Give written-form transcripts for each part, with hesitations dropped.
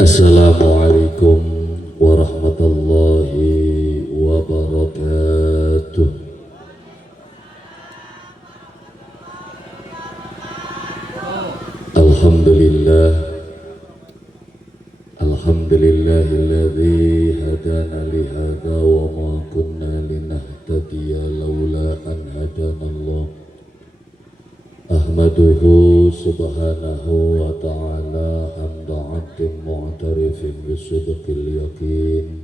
Assalamualaikum warahmatullahi wabarakatuh. Alhamdulillah, alhamdulillahilladzi hadana li hadza wa ma kunna linahtadiya laula an hadanallah. Ahmaduhu subhanahu wa ta'ala hamda 'abdin mu'tarifin bisidqil yaqin.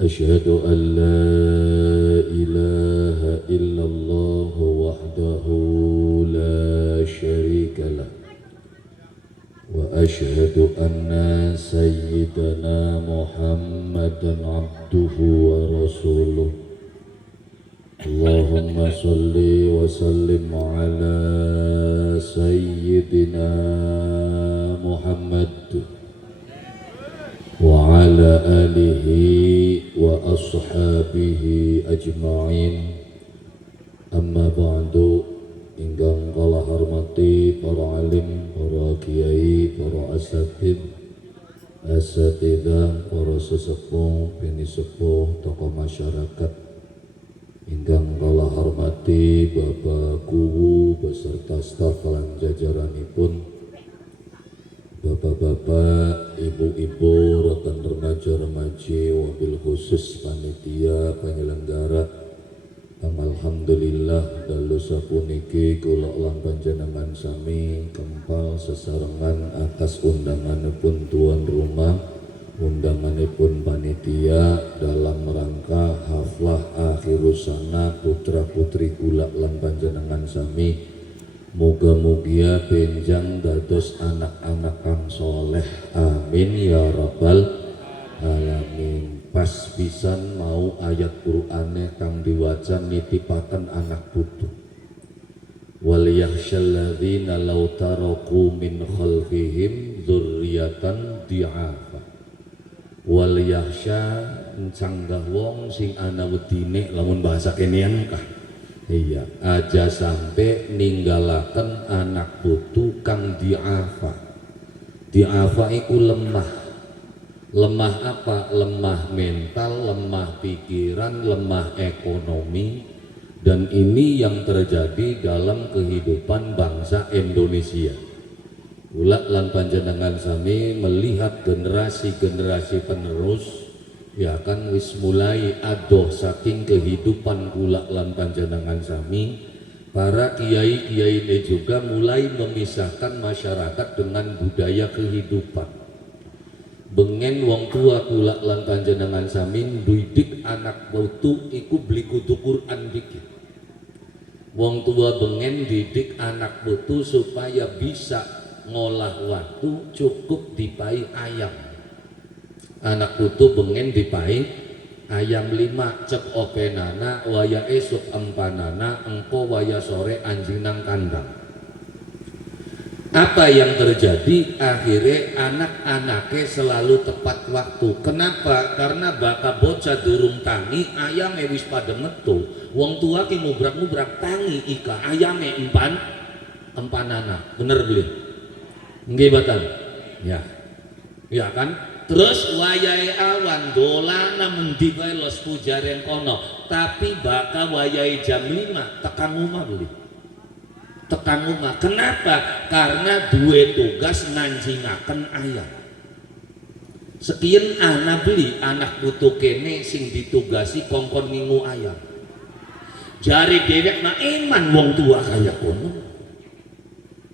Asyhadu an la ilaha illallah wahdahu la syarika lah, wa asyhadu anna sayyidana Muhammadan 'abduhu wa rasuluh. Allahumma salli wa sallim ala sayyidina Muhammad wa ala alihi wa ashabihi ajma'in. Amma ba'du, ingkang kala hormati para alim, para kiai, para asatidzah, para sesepuh, bini sepuh, tokoh masyarakat. Ingkang kala hormati Bapak Guru beserta staf lan jajaranipun, bapak-bapak, ibu-ibu, rekan remaja-remaji, wabil khusus panitia penyelenggara, kang alhamdulillah dalu sapuniki kula lan panjenengan sami kempal sesarengan atas undanganipun tuan rumah, undanganipun panitia dalam rangka haflah akhirus sana putra putri kula lan panjenengan sami. Muga-mugia benjang dados anak-anak kang soleh, amin ya rabbal alamin. Pas pisan mau ayat Qur'ane kang diwaca nitipaken anak putu. Wal yakhshalladzina law taraku min khalfihim dzurriyyatan di'afa. Wal yakhsha canggah wong sing ana wedine, lamun bahasa kenean kah? Iya, aja sampai ninggalaken anak putu kang di'afa. Di'afa iku lemah. Lemah apa? Lemah mental, lemah pikiran, lemah ekonomi. Dan ini yang terjadi dalam kehidupan bangsa Indonesia. Kula lan panjenengan sami melihat generasi-generasi penerus, ya kan wis mulai adoh saking kehidupan kula lan panjenengan sami. Para kiai-kiai ini juga mulai memisahkan masyarakat dengan budaya kehidupan. Bengen wong tua kula lan panjenengan sami didik anak putu iku beli kudu Quran dikit. Wong tua bengen didik anak putu supaya bisa ngolah waktu cukup dipai ayam. Anak putu bengen dipai ayam 5 cek openana waya esuk empanana engko waya sore anjing nang kandang. Apa yang terjadi? Akhirnya anak-anaknya selalu tepat waktu. Kenapa? Karena baka bocah durung tangi ayamnya wis pada metu. Wong tua ki mubrak-mubrak tangi ika ayamnya empanana. Bener beli? Nggih batan? Ya. Ya kan? Terus wayai awan dolana mendi wae los pujaren kono, tapi baka wayai jam 5 tekan rumah beli. Tekan rumah. Kenapa? Karena duwe tugas nanjingaken ayam. Sekian anak beli anak putu kene sing ditugasi kongkon ngingu ayam. Jari dewek na iman wong tua kaya kono.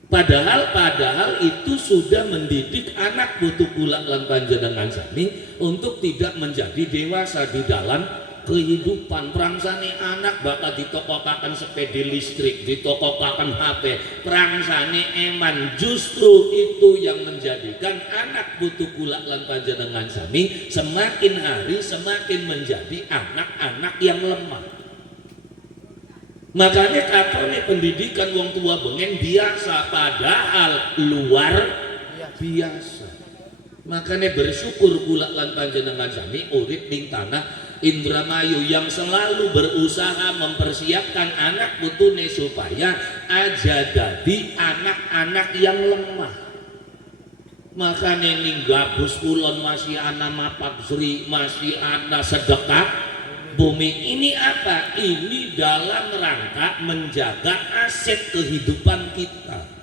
Padahal itu sudah mendidik anak putu kula lan panjenengan sami untuk tidak menjadi dewasa di dalam kehidupan. Prangsane anak bakal ditokokaken sepeda listrik, ditokokaken HP, prangsane eman. Justru itu yang menjadikan anak putu kula lan panjenengan sami semakin hari semakin menjadi anak-anak yang lemah. Makanya katanya pendidikan wong tua bengen biasa, padahal luar biasa. Makanya bersyukur kula lan panjenengan sami urip ning tanah Indramayu yang selalu berusaha mempersiapkan anak putune supaya aja jadi anak-anak yang lemah. Makanya ning gabus kulon masih ana mapak sri, masih ana sedekah bumi. Ini apa? Ini dalam rangka menjaga aset kehidupan kita.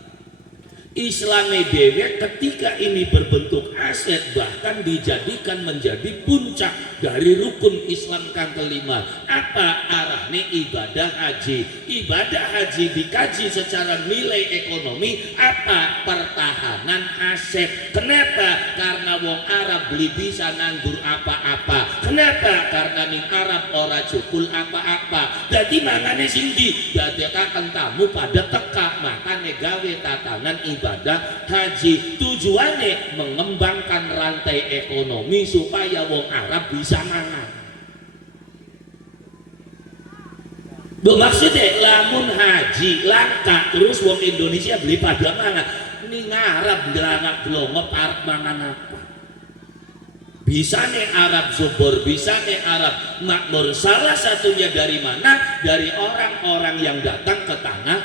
Islam dewe ketika ini berbentuk aset bahkan dijadikan menjadi puncak dari rukun Islam kang kelima. Apa arahnya? Ibadah haji. Ibadah haji dikaji secara nilai ekonomi. Apa? Pertahanan aset. Kenapa? Karena wong Arab beli bisa nanggur apa-apa. Kenapa? Karena ning Arab ora cukul apa-apa. Jadi makanya sindi dadekaken tamu pada teka, makanya gawe tatanan ibadah haji. Tujuannya mengembangkan rantai ekonomi supaya wong Arab bisa mangan. Maksudnya lamun haji langka terus wong Indonesia beli pada mangan. Ini Arab ngelangak blongop Arab mangan apa? Bisa nih Arab subur, bisa nih Arab makmur. Salah satunya dari mana? Dari orang-orang yang datang ke tanah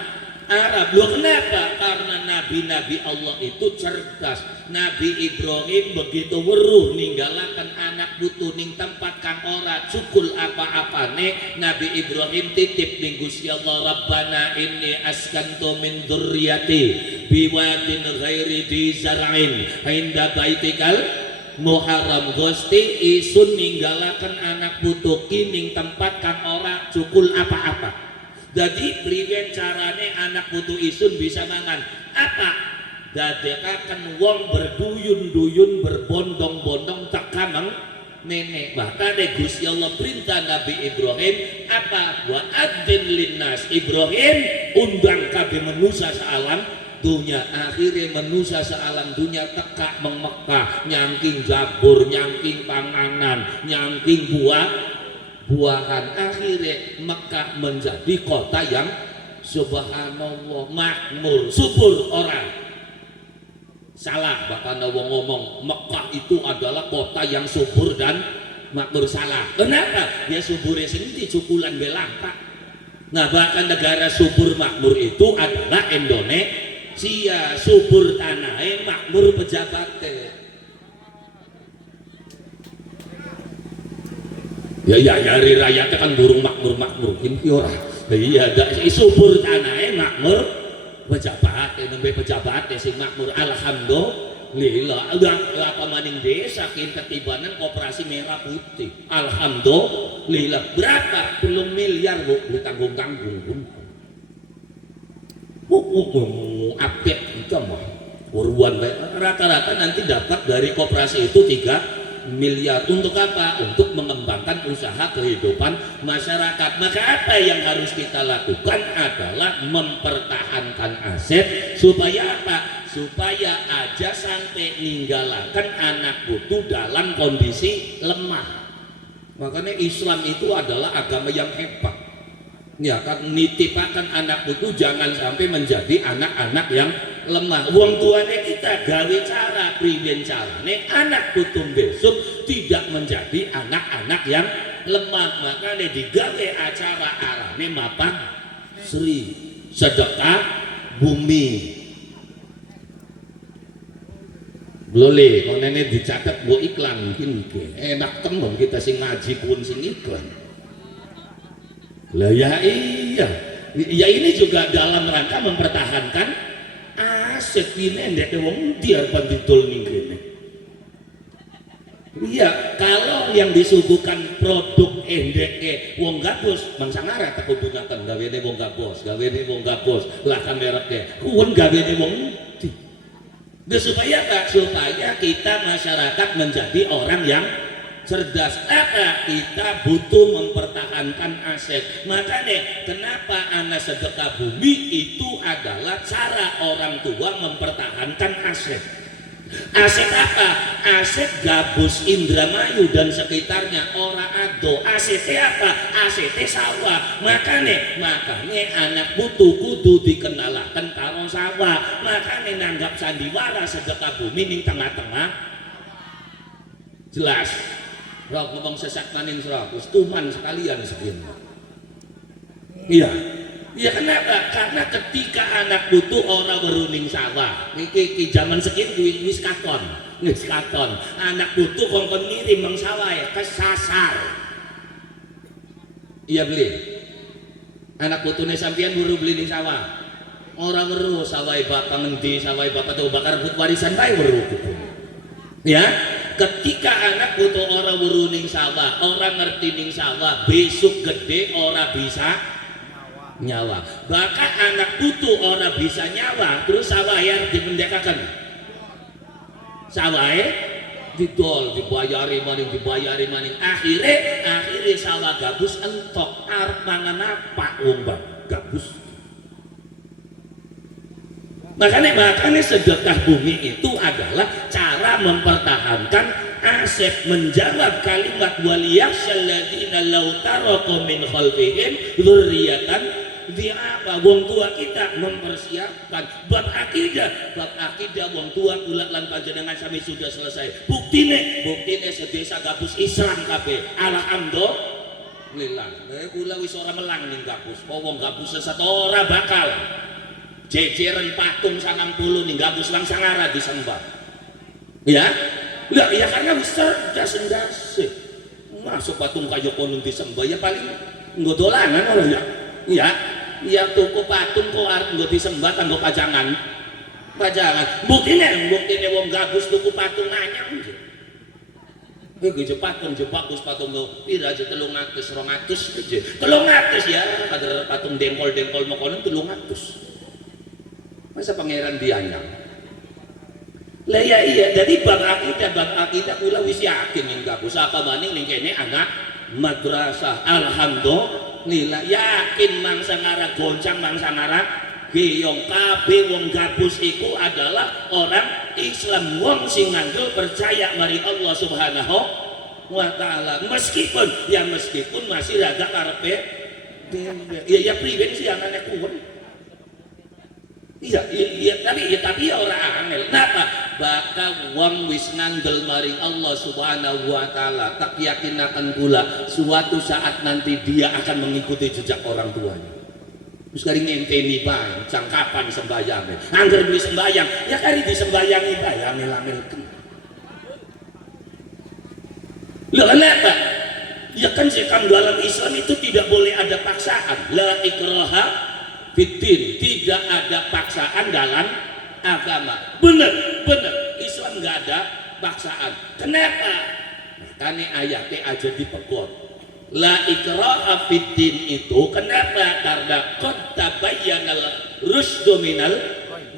Arab. Loh kenapa? Karena nabi-nabi Allah itu cerdas. Nabi Ibrahim begitu weruh ninggalakan anak putu ning tempat kang ora cukul apa-apane. Nabi Ibrahim titip ning Gusti Allah, Rabbana inni askantu min dzurriyyati biwadin ghairi dzi zar'in inda baitikal Muharram. Gusti isun ninggalakan anak putu kining tempat kang ora cukul apa-apa. Jadi priwen carane anak putu isun bisa mangan apa? Dadekaken wong berduyun-duyun berbondong-bondong tekaneng nenek. Bahkan Gusti Allah perintah Nabi Ibrahim apa? Wa adzin linnas. Ibrahim undang kabeh manusia sealam dunia. Akhirnya manusia sealam dunia teka memekah nyangking jabur, nyangking panganan, nyangking buahan. Akhirnya Mekah menjadi kota yang subhanallah makmur, subur. Orang salah bahkan wong ngomong Mekah itu adalah kota yang subur dan makmur. Salah. Kenapa? Ya suburnya sendiri cukulan belangka. Nah bahkan negara subur makmur itu adalah Indonesia. Subur tanahnya makmur pejabatnya. Ya hari rakyatnya kan burung makmur ini ora. Iya subur tanahnya makmur pejabatnya. Nembe pejabatnya sing makmur alhamdulillah. Udah apa maning desa kin ketibanan koperasi merah putih. Alhamdulillah. Berapa? 10 miliar bu ditanggung-tanggung. Update itu mah uruan rata-rata nanti dapat dari koperasi itu 3 miliar. Untuk apa? Untuk mengembangkan usaha kehidupan masyarakat. Maka apa yang harus kita lakukan adalah mempertahankan aset supaya apa? Supaya aja sampai ninggalakan anak putu dalam kondisi lemah. Makanya Islam itu adalah agama yang hebat. Ya kan nitipakan anak putu jangan sampai menjadi anak-anak yang lemah. Wong tuanya kita gawe cara priben carane anak putu besok tidak menjadi anak-anak yang lemah. Makanya digawe acara arane mapan sri sedekah bumi. Boleh kalau nenek dicatat bu iklan mungkin enak temen kita sing ngaji pun sing iklan. Lah ya iya, ya ini juga dalam rangka mempertahankan aset ini ndek wong dia pandidol ning kene. Iya, kalau yang disuguhkan produk endeke wong gabus mangsa ngaret tak kudunaken gawene wong gabus, lah kan mereknya kuwen gawene wong ndi. Supaya apa? Supaya kita masyarakat menjadi orang yang cerdas. Apa? Kita butuh mempertahankan aset. Makanya kenapa anak sedekah bumi itu adalah cara orang tua mempertahankan aset. Aset apa? Aset gabus Indramayu dan sekitarnya ora ado. Asetnya apa? Asetnya sawah. Makanya anak butuh kudu dikenalakan karo sawah. Makanya nanggap sandiwara sedekah bumi ning tengah-tengah. Jelas. Roh ngomong sesak maning serok, tuman sekalian sekian. Iya, Ya kenapa? Karena ketika anak butuh orang beruning sawah, iki zaman segini wis katon, wis katon. Anak butuh kongkon ngirim mang sawah ya kesasar. Iya beli. Anak butuhnya sampean buru beli di sawah. Orang weruh sawah bapak ngendi, sawah bapak tuh bakar but warisan bae weruh. Ya, ketika anak butuh orang beruning sawah, orang ngerti ning sawah, besok gede orang bisa nyawa. Bahkan anak butuh orang bisa nyawa, terus sawah yang dipendekakan. Sawah didol, dibayari maning. Akhirnya sawah gabus entok arep mangan apa wong gabus. Makanya sedekah bumi itu adalah cara mempertahankan aset, menjawab kalimat waliyahsyal ladzina law taraku min khalfihim dzurriyyatan apa wong tua kita mempersiapkan bab akidah wong tua kula lan panjenengan sami sudah selesai. Buktine sedesa gabus Islam kabeh. Alhamdulillah. Kula wis ora melang ning gabus. Wong gabus sesat ora bakal jejeran patung 90 ning gabus lang sangara disembah. Ya? Lah ya karena wis cerdas ndase. Masuk patung kaya kono disembah ya paling nggo dolanan ora ya. Ya. Ya tuku patung kok arep nggo disembah kanggo pajangan. Buktine wong gabus tuku patung anyang. Iki patung bagus patung pira aja 300 200 aja. 300 ya, kadar patung dengkol mokono 300. Masa pangeran dianyang. Lah ya iya, jadi bab akidah kula wis yakin ning gabus apa maning ning kene anak madrasah. Alhamdulillah yakin mangsa ngara goncang mangsa ngara geyong kabeh wong gabus iku adalah orang Islam wong sing ngandel percaya mari Allah Subhanahu wa taala. Meskipun masih agak karepe ya priwen sih anane kuwen. Iya tapi ora angel. Napa? Bakal wong wis ngandel maring Allah Subhanahu wa taala, tak yakinaken pula suatu saat nanti dia akan mengikuti jejak orang tuanya. Terus kari ngenteni bae, jangkapan sembayang. Angger duwe sembayang, ya kari disembayangi bae amel-amelken. Lah kenapa? Ya kan sekam dalam Islam itu tidak boleh ada paksaan. La ikraha fiddin, tidak ada paksaan dalam agama. Benar Islam nggak ada paksaan. Kenapa? Makanya ayatnya aja dipegot. La ikraha fiddin itu kenapa? Karena qad tabayyanal rusdu minal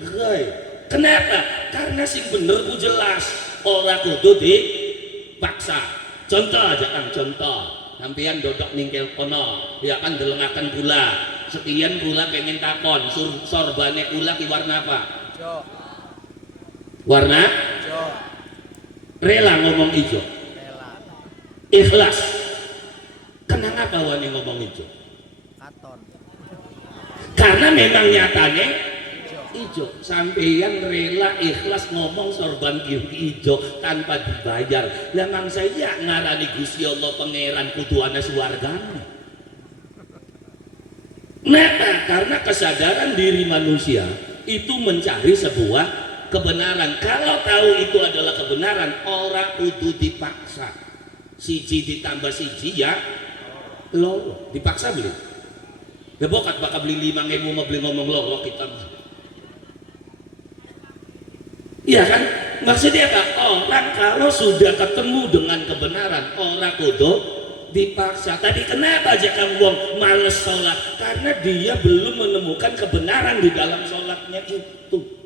ghai. Kenapa? Karena sing bener ku jelas, ora kudu dipaksa. Contoh aja kan, contoh. Sampeyan dodok ningkel kono, ya kan delengaken gula. Sekian gula pengen takon, sorbane gula ki warna apa? Hijau. Warna? Hijau. Rela ngomong hijau. Rela. Ikhlas. Kenapa wani ngomong hijau? Katon. Karena memang nyatanya hijau. Sampeyan rela ikhlas ngomong sorban hijau tanpa dibayar. Lah mang saya ngarani Gusti Allah pangeran kudu ana suwargane. Kenapa? Karena kesadaran diri manusia itu mencari sebuah kebenaran. Kalau tahu itu adalah kebenaran, orang kudu dipaksa. Siji ditambah siji ya loro, dipaksa beli. Bebokat bakal beli 5.000 mau beli ngomong loro kita. Iya kan? Maksudnya apa? Orang kalau sudah ketemu dengan kebenaran, orang kudu dipaksa. Tadi kenapa aja kang wong males sholat? Karena dia belum menemukan kebenaran di dalam sholatnya itu.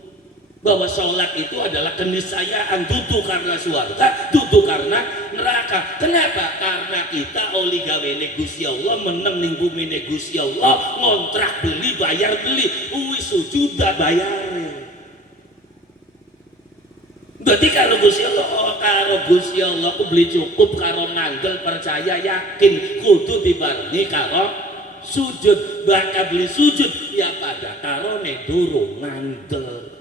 Bahwa sholat itu adalah keniscayaan, dudu karena surga, dudu karena neraka. Kenapa? Karena kita oli gawene Gusti Allah, meneng ning bumi Gusti Allah, ngontrak beli bayar beli, uwi sujuda bayare. Berarti karo Gusti Allah aku beli cukup karo ngandel percaya yakin kudu dibarengi karo sujud. Bakal beli sujud ya pada karone durung ngandel.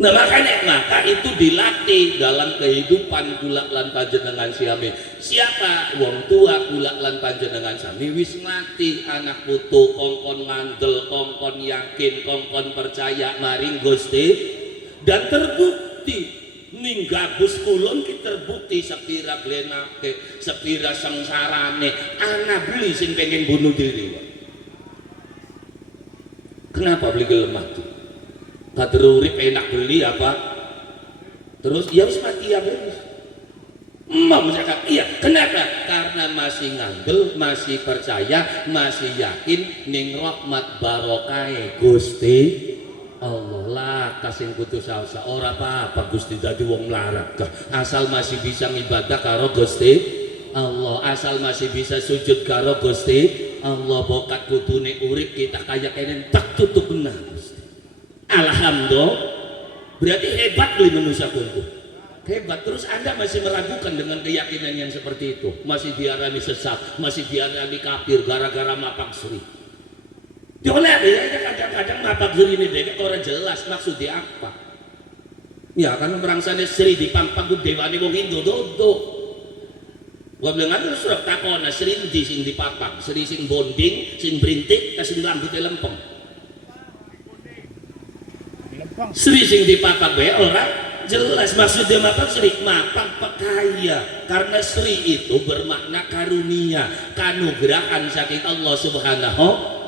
Nah maka itu dilatih dalam kehidupan kula lan panjenengan siami. Siapa wong tua kula lan panjenengan sami wis nglatih anak putu kongkon ngandel, kongkon yakin, kongkon percaya maring Gusti, dan terbukti ning gabus kulon ki terbukti sepira blenake, sepira sengsarane anak beli sing pengen bunuh diri. Kenapa beli gelem mati? Kader urip enak beli apa? Terus ya wis mati ya wis. Mau misalkan iya, kenapa? Karena masih ngandel, masih percaya, masih yakin ning rahmat barokah Gusti Allah lah. Kasing putus asa ora apa-apa Gusti dadi wong melarat asal masih bisa ngibadah karo Gusti Allah, asal masih bisa sujud karo Gusti Allah. Bokat kudune urip kita kaya kenen tak tutup benar Gusti. Alhamdulillah, berarti hebat beli manusia kuntu, hebat. Terus Anda masih meragukan dengan keyakinan yang seperti itu, masih diarani sesat, masih diarani kafir gara-gara mapak sri. Jangan ya, kadang-kadang mapak sri ini deh orang jelas maksudnya apa. Ya kan merangsane sri dipampang ku dewane wong Indo dodo. Gua bilang ada surat takona sri di sing dipapang, sri sing bonding, sing berintik, kasing rambutnya lempeng. Sri sing dipapang bae orang jelas maksudnya mapak sri, mapak pekaya. Karena sri itu bermakna karunia, kanugrahan saking Allah Subhanahu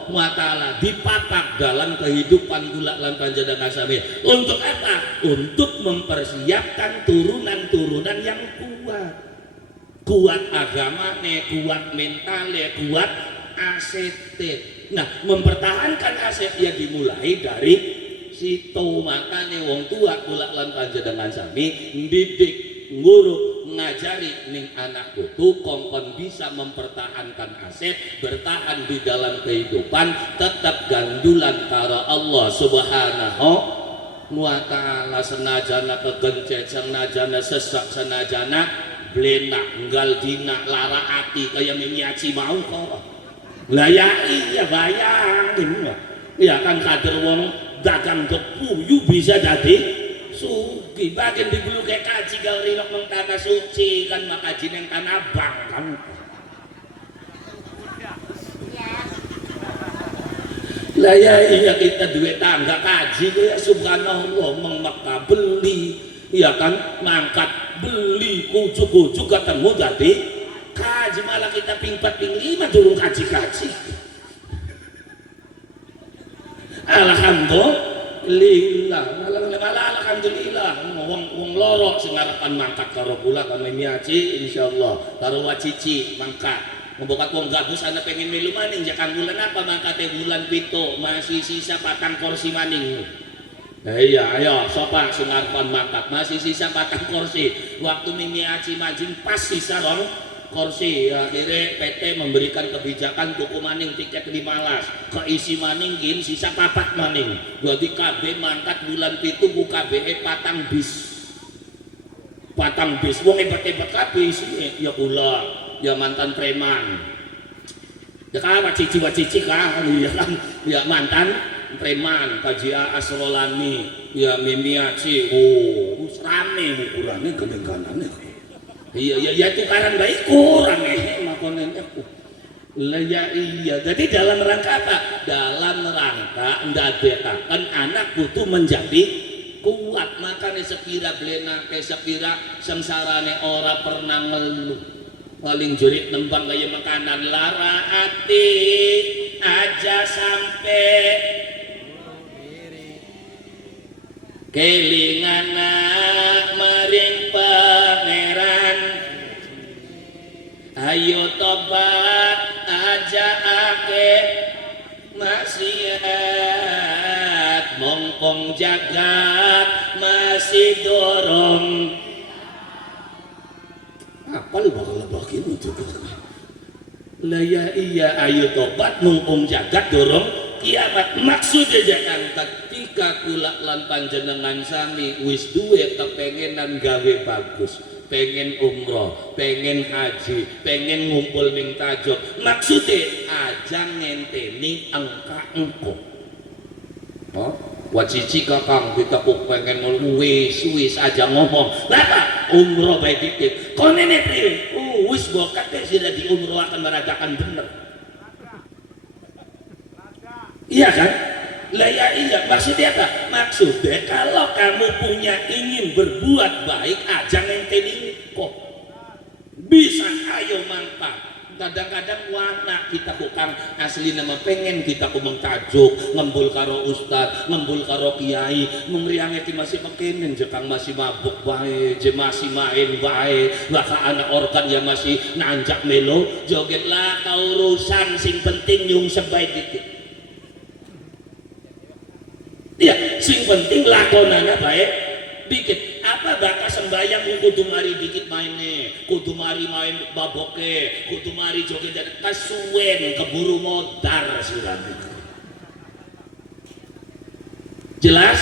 wa ta'ala dipapak dalam kehidupan kula lan panjenengan sami. Untuk apa? Untuk mempersiapkan turunan-turunan yang kuat agamane, kuat mentale, kuat asete. Nah, mempertahankan aset ya dimulai dari situ. Makane wong tua kula lan panjenengan sami ndidik, nguruk, ngajari ning anak putu kongkon bisa mempertahankan aset, bertahan di dalam kehidupan, tetap gandulan karo Allah Subhanahu wa ta'ala. Senajana kegencet, senajana sesak, senajana blenak, nggal dina, lara ati kaya mimiaci mau kok. Lah ya iya bayangin ya kan kader wong dagang kepuyu bisa jadi sugi. Bagian di bulu kayak kaji gal rinok nang tanah suci kan makaji neng tanah bang kan. Lah ya iya kita duit tangga kaji ya subhanallah mengmaka beli ya kan mangkat beli kucuk-kucuk ketemu jadi kaji, malah kita ping 4 ping 5 durung kaji-kaji. Alhamdulillah, malah alhamdulillah wong loro sing ngarepan mangkat karo kula kan miyaci insyaallah karo wacici mangkat. Membokat wong gabus ana pengen melu maning jakang bulan apa mangkate bulan 7 masih sisa patang kursi maning. Nah iya ayo sapa sing ngarepan mangkat masih sisa patang kursi. Waktu miyaci majing pas sisa rong kursi. Akhirnya PT memberikan kebijakan tuku maning tiket 15 keisi maning gin sisa 4 maning. Jadi KB mangkat bulan 7 ku KBE patang bis wong hebat-hebat kabeh isine ya kula ya mantan preman ya kan wacici kan ya mantan preman Kaji Asrolani ya Mimiaci rame ukurane gendeng-ganane. Iya tukaran baik kurang makonen aku. Lah ya iya. Jadi dalam rangka apa? Dalam rangka ndadekaken anak putu menjadi kuat. Makanya sepira blenake, sepira sengsarane ora pernah ngeluh. Paling jerit nembang kaya makanan lara ati aja sampai kelingan maring pangeran. Ayo tobat aja ake maksiat mongkong jagat masih dorong. Apa lu bakal lebakin itu? Lah ya iya ayo tobat mongkong jagat dorong kiamat. Maksudnya jangan ketika kula lan panjenengan sami wis duwe kepengenan gawe bagus, pengen umroh, pengen haji, pengen ngumpul ning tajok, maksudnya aja ngenteni engka engko. Oh? Wacici kakang kita kok pengen wis aja ngomong. Lapa umroh baik dikit. Kau nenek wis bokat deh sudah di umroh akan meratakan bener. Iya kan? Lah ya iya, maksudnya apa? Maksudnya kalau kamu punya ingin berbuat baik aja ngenteni kok. Bisa ayo mantap. Kadang-kadang warna kita kukang asli nama pengen kita kumeng tajuk ngembul karo ustad, ngembul karo kiai, mengriangnya ki masih pekenen jekang masih mabuk bae, je masih main bae, baka anak organ ya masih nanjak melo, joget lah kaurusan sing penting nyung sebaik dikit. Iya, sing penting lakonannya baik dikit. Apa bakal sembayang kudu mari dikit maine, kudu mari main baboke, kudu mari joget dan kasuwen keburu modar sirami. Jelas?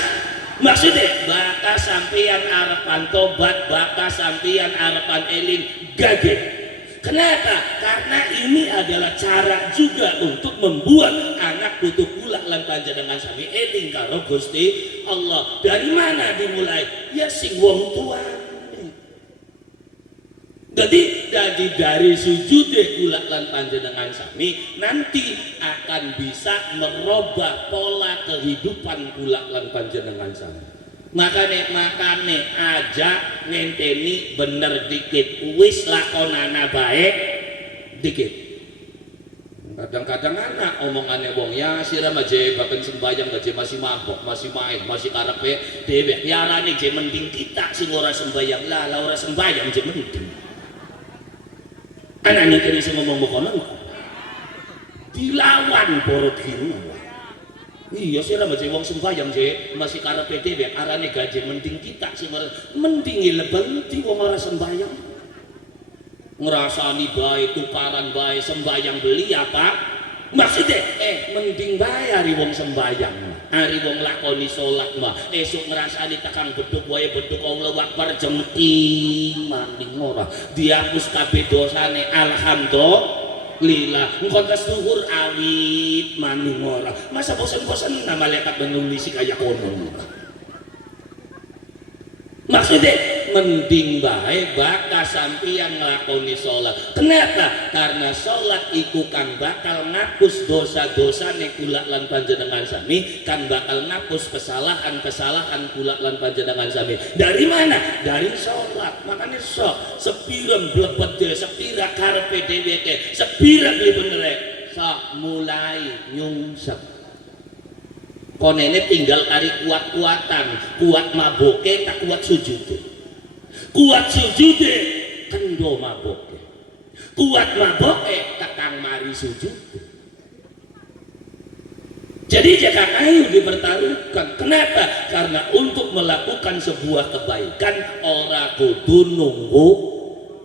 Maksudnya bakal sampeyan arepan tobat, bakal sampeyan arepan eling gage. Kenapa? Karena ini adalah cara juga untuk membuat anak butuh pula lan panjenengan sami eling karo Gusti Allah. Dari mana dimulai? Ya sing wong tua. Jadi dari sujud kula lan panjenengan sami nanti akan bisa merubah pola kehidupan kula lan panjenengan sami. Makane aja ngenteni bener dikit wis lakonana baik dikit. Kadang-kadang anak omongannya wong ya sira aja bahkan sembayang aja masih mabok, masih main, masih karepe dhewe. Yarane je mending kita sing ora sembayang lah ora sembayang je mending. Anak kene sing ngomong kono dilawan porot kiru. Iya sih lah macam wong sembayang je masih karepe dhewe arane gaji mending kita sing mending lebenti wong ora sembayang. Ngrasani bae tukaran bae sembayang beli apa? Maksudnya mending bae ari wong sembayang. Ari wong lakoni salat mah esuk ngrasani tekan beduk wae beduk Allahu Akbar jengking maning ora dihapus kabeh dosane alhamdulillah. Lila, kontes luhur awit maning ora. Masa bosan-bosan na malaikat menulis kayak konon. Maksudnya mending bae bakal sampeyan nglakoni salat. Kenapa? Karena salat iku kang bakal ngapus dosa-dosane kula lan panjenengan sami, kan bakal ngapus kesalahan-kesalahan kula lan panjenengan sami. Dari mana? Dari salat. Makanya sok sepira blebet dhewe, sepira karepe dhewe ke, sepira beli bener sok mulai nyungsep. Konene tinggal kari kuat-kuatan, kuat maboke tak kuat sujude. Kuat sujude kendo maboke. Kuat maboke takang mari sujude. Jadi jika kayu dipertaruhkan. Kenapa? Karena untuk melakukan sebuah kebaikan ora kudu nunggu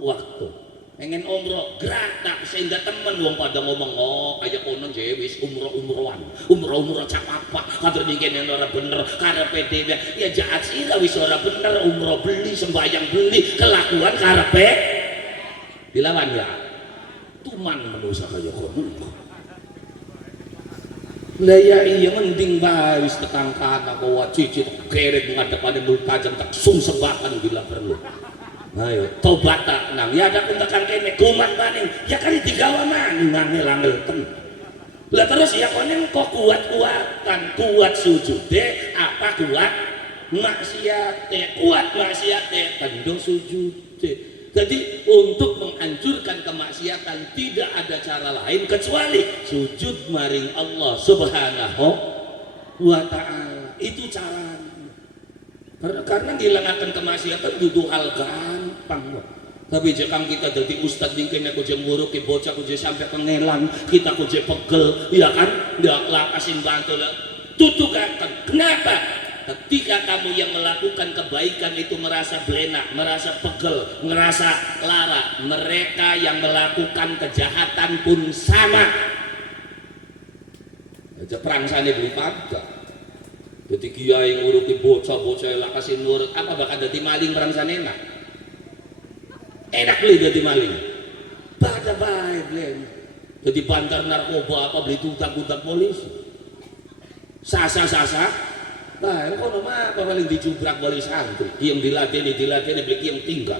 waktu. Pengen umroh gerak tak sehingga temen wong pada ngomong kayak konon wis umroh cak apa kader dikene ora bener karepe dhewe ya jahat sira wis ora bener umroh beli sembayang beli kelakuan karepe dilawan ya tuman manusia kaya konon. Lah ya iya mending bae wis tekan kana bawa cicit kerek ngadepane multajam tak sungsebakan bila perlu. Ayo tobat tak nang ya ada kuntakan kene kumat maning ya kali digawa maning ngangel ten. Lah terus ya konen kok kuat-kuatan kuat sujude apa kuat maksiate kuat maksiate tendo sujude. Jadi untuk menghancurkan kemaksiatan tidak ada cara lain kecuali sujud maring Allah Subhanahu wa ta'ala. Itu caranya. Karena ngilangkan kemaksiatan duduk hal gampang. Tapi jika kita jadi ustad mungkin aku je nguruk ke bocah aku je sampai pengelang kita aku je pegel ya kan ndak lakasin bantu lah tutukakan. Kenapa? Ketika kamu yang melakukan kebaikan itu merasa belenak, merasa pegel, merasa lara, mereka yang melakukan kejahatan pun sama. Aja perang sana beli pada. Jadi kiai nguruki bocah-bocah lah kasih nurut apa bakal jadi maling perang sana enak beli jadi maling pada baik beli jadi bantar narkoba apa beli tutang polisi sasa Nah, kono mah apa paling dijubrak wali santri, yang dilatih beli yang tinggal.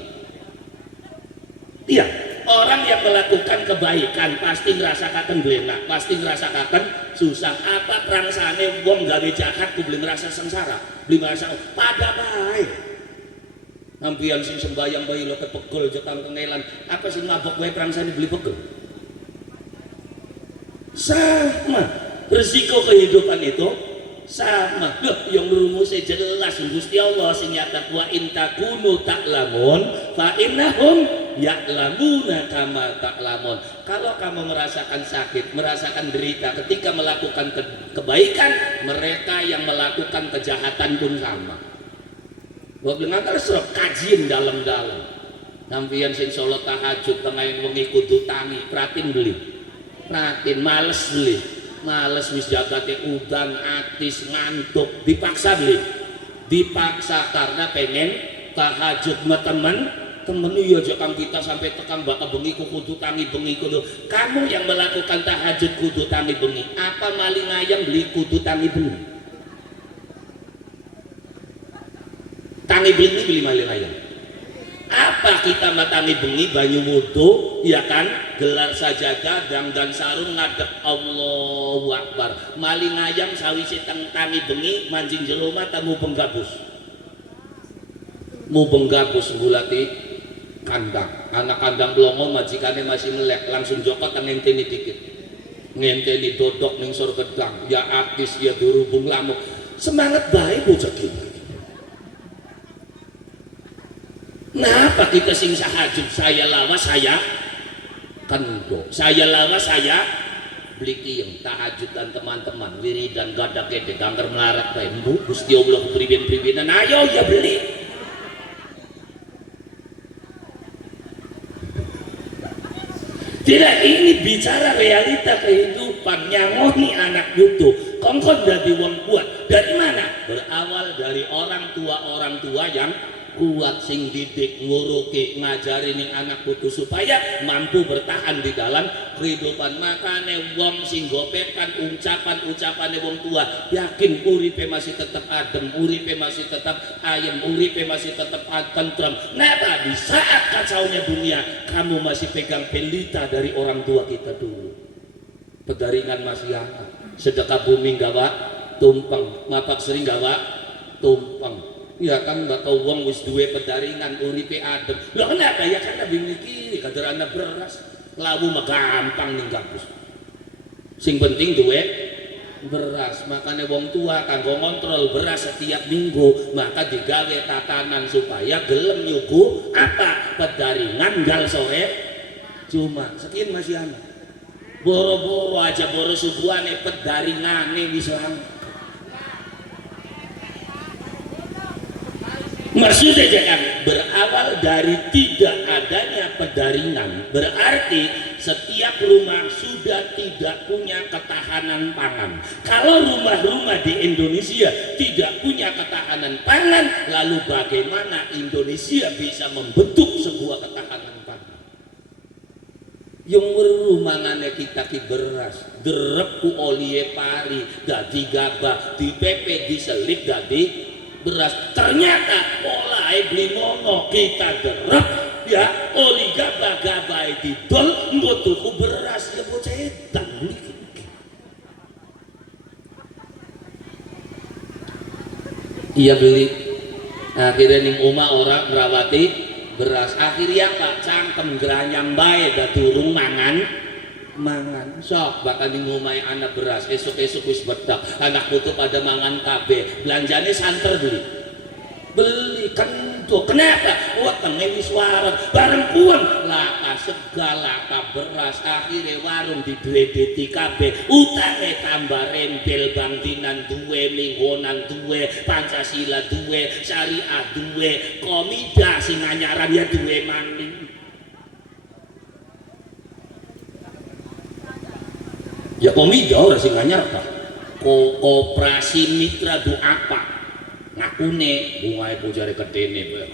Iya, orang yang melakukan kebaikan pasti ngerasakan belenak, pasti ngerasakan susah. Apa perangsane wong gawe jahat ku beli ngerasa sengsara, beli ngerasa pada baik. Nampian sing sembayang bayi lo kepegel jekang kengelan, apa sih mabok wae perangsane beli pegel? Sama resiko kehidupan itu sama. Loh, yang rumusnya jelas Gusti Allah sing nyata wa intakunu ta'lamun fa innahum ya'lamuna kama ta'lamun. Kalau kamu merasakan sakit, merasakan derita ketika melakukan kebaikan, mereka yang melakukan kejahatan pun sama. Gua bilang harus kajian dalam-dalam. Nampian sing sholat tahajud tengah wengi kudu tangi, pratin beli. Pratin males beli. Males wis jagate udan atis ngantuk dipaksa beli, dipaksa karena pengen tahajud sama temen iya jakang kita sampai tekan bakal bengi kudu tangi bengi kudu. Kamu yang melakukan tahajud kudu tangi bengi, apa maling ayam beli kudu tangi bengi? Tangi bengi beli maling ayam. Apa kita matangi bengi banyu wudu ya kan, gelar sajadah dan sarung ngadep Allahu Akbar. Maling ayam sawise tangi bengi mancing jero mata mu penggabus gulati kandang, anak kandang blongo majikane masih melek langsung jokot ngenteni dikit, ngenteni dodok ning sor gedang ya akis ya durubung lamuk. Semangat baik bocah kita. Kenapa kita sing sahajud saya lawas saya kendo, saya lawas saya beli kiyeng tahajud dan teman-teman wiridan gadak gede gangger melarat bae mbu Gusti Allah priben-pribenan ayo ya beli. Tidak, ini bicara realita kehidupan nyangoni anak butuh kongkon dari wong kuat. Dari mana? Berawal dari orang tua yang kuat sing didik nguruki ngajari ning anak putu supaya mampu bertahan di dalam kehidupan. Makane wong sing gopekan ucapan-ucapane wong tua yakin uripe masih tetap adem, uripe masih tetap ayem, uripe masih tetap tentram. Napa di saat kacaunya dunia kamu masih pegang pelita dari orang tua kita dulu. Pedaringan masih hangat, sedekah bumi gawa tumpeng, mapak sering gawa tumpeng. Ya kan nggak tahu wong wis duwe pedaringan uripe adem. Lah kenapa ya karena bingung kiri kaderana beras lawu mah gampang ning kampus. Sing penting duwe beras. Makanya wong tua kanggo ngontrol beras setiap minggu maka digawe tatanan supaya gelem nyuku apa pedaringan gal sore cuma sekian masih ana. Boro-boro aja boro subuhane pedaringane wis maksudnya jangan berawal dari tidak adanya pedaringan berarti setiap rumah sudah tidak punya ketahanan pangan. Kalau rumah-rumah di Indonesia tidak punya ketahanan pangan, lalu bagaimana Indonesia bisa membentuk sebuah ketahanan pangan? Yang berumangane kita ki beras, derep ku olie pari, dadi gabah, dipepe diselip dadi beras. Ternyata mulai beli ngono kita derep ya oli gabah didol mbok tuku beras ya bocah edan iya beli akhirnya ning omah orang merawati beras akhirnya pak cangkem geranyam bae dah durung mangan sok bakal ning omahe anak beras esuk-esuk wis bedak anak putu pada mangan kabeh belanjane santer beli kento. Kenapa? Wetenge wis warung bareng puang laka segala beras akhirnya warung didledeti kabeh utange tambah rempel bangdinan duwe minggonan duwe Pancasila duwe syariah duwe komida sing anyaran ya duwe maning. Ya komida ora sing anyar ta. Koperasi mitra du apa? Ngakune bungae bojare kedene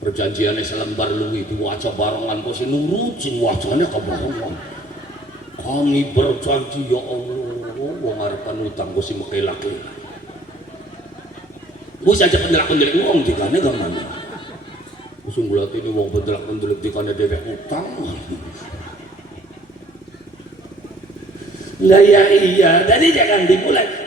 perjanjiannya selembar luwi diwaca barengan kok sing nurutin wacane kebarengan. Kami berjanji ya Allah wong arepan utang kok sing mekelak. Wis aja pendelak-pendelik wong dikane gamane. Wis nglatine wong pendelak-pendelik dikane dhewek utang. Lah ya iya, dari jangan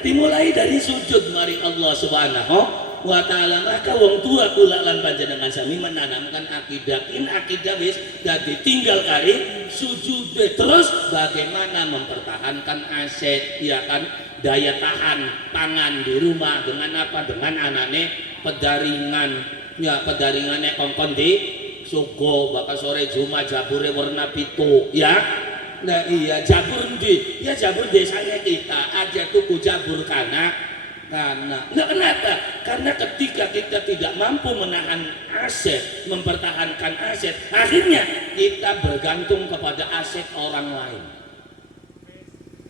dimulai dari sujud mari Allah Subhanahu wa taala. Maka wong tua kula lan panjenengan sami menanamkan akidah wis dadi tinggal kari sujud. Terus bagaimana mempertahankan aset ya kan, daya tahan pangan di rumah dengan apa, dengan anane pedaringan ya, pedaringannya kongkon di sugo bakal sore Jumat jabure warna pitu ya. Nah iya jabur ndi? Ya jabur desanya kita aja tuku jabur karena nah kenapa? Karena ketika kita tidak mampu menahan aset, mempertahankan aset, akhirnya kita bergantung kepada aset orang lain.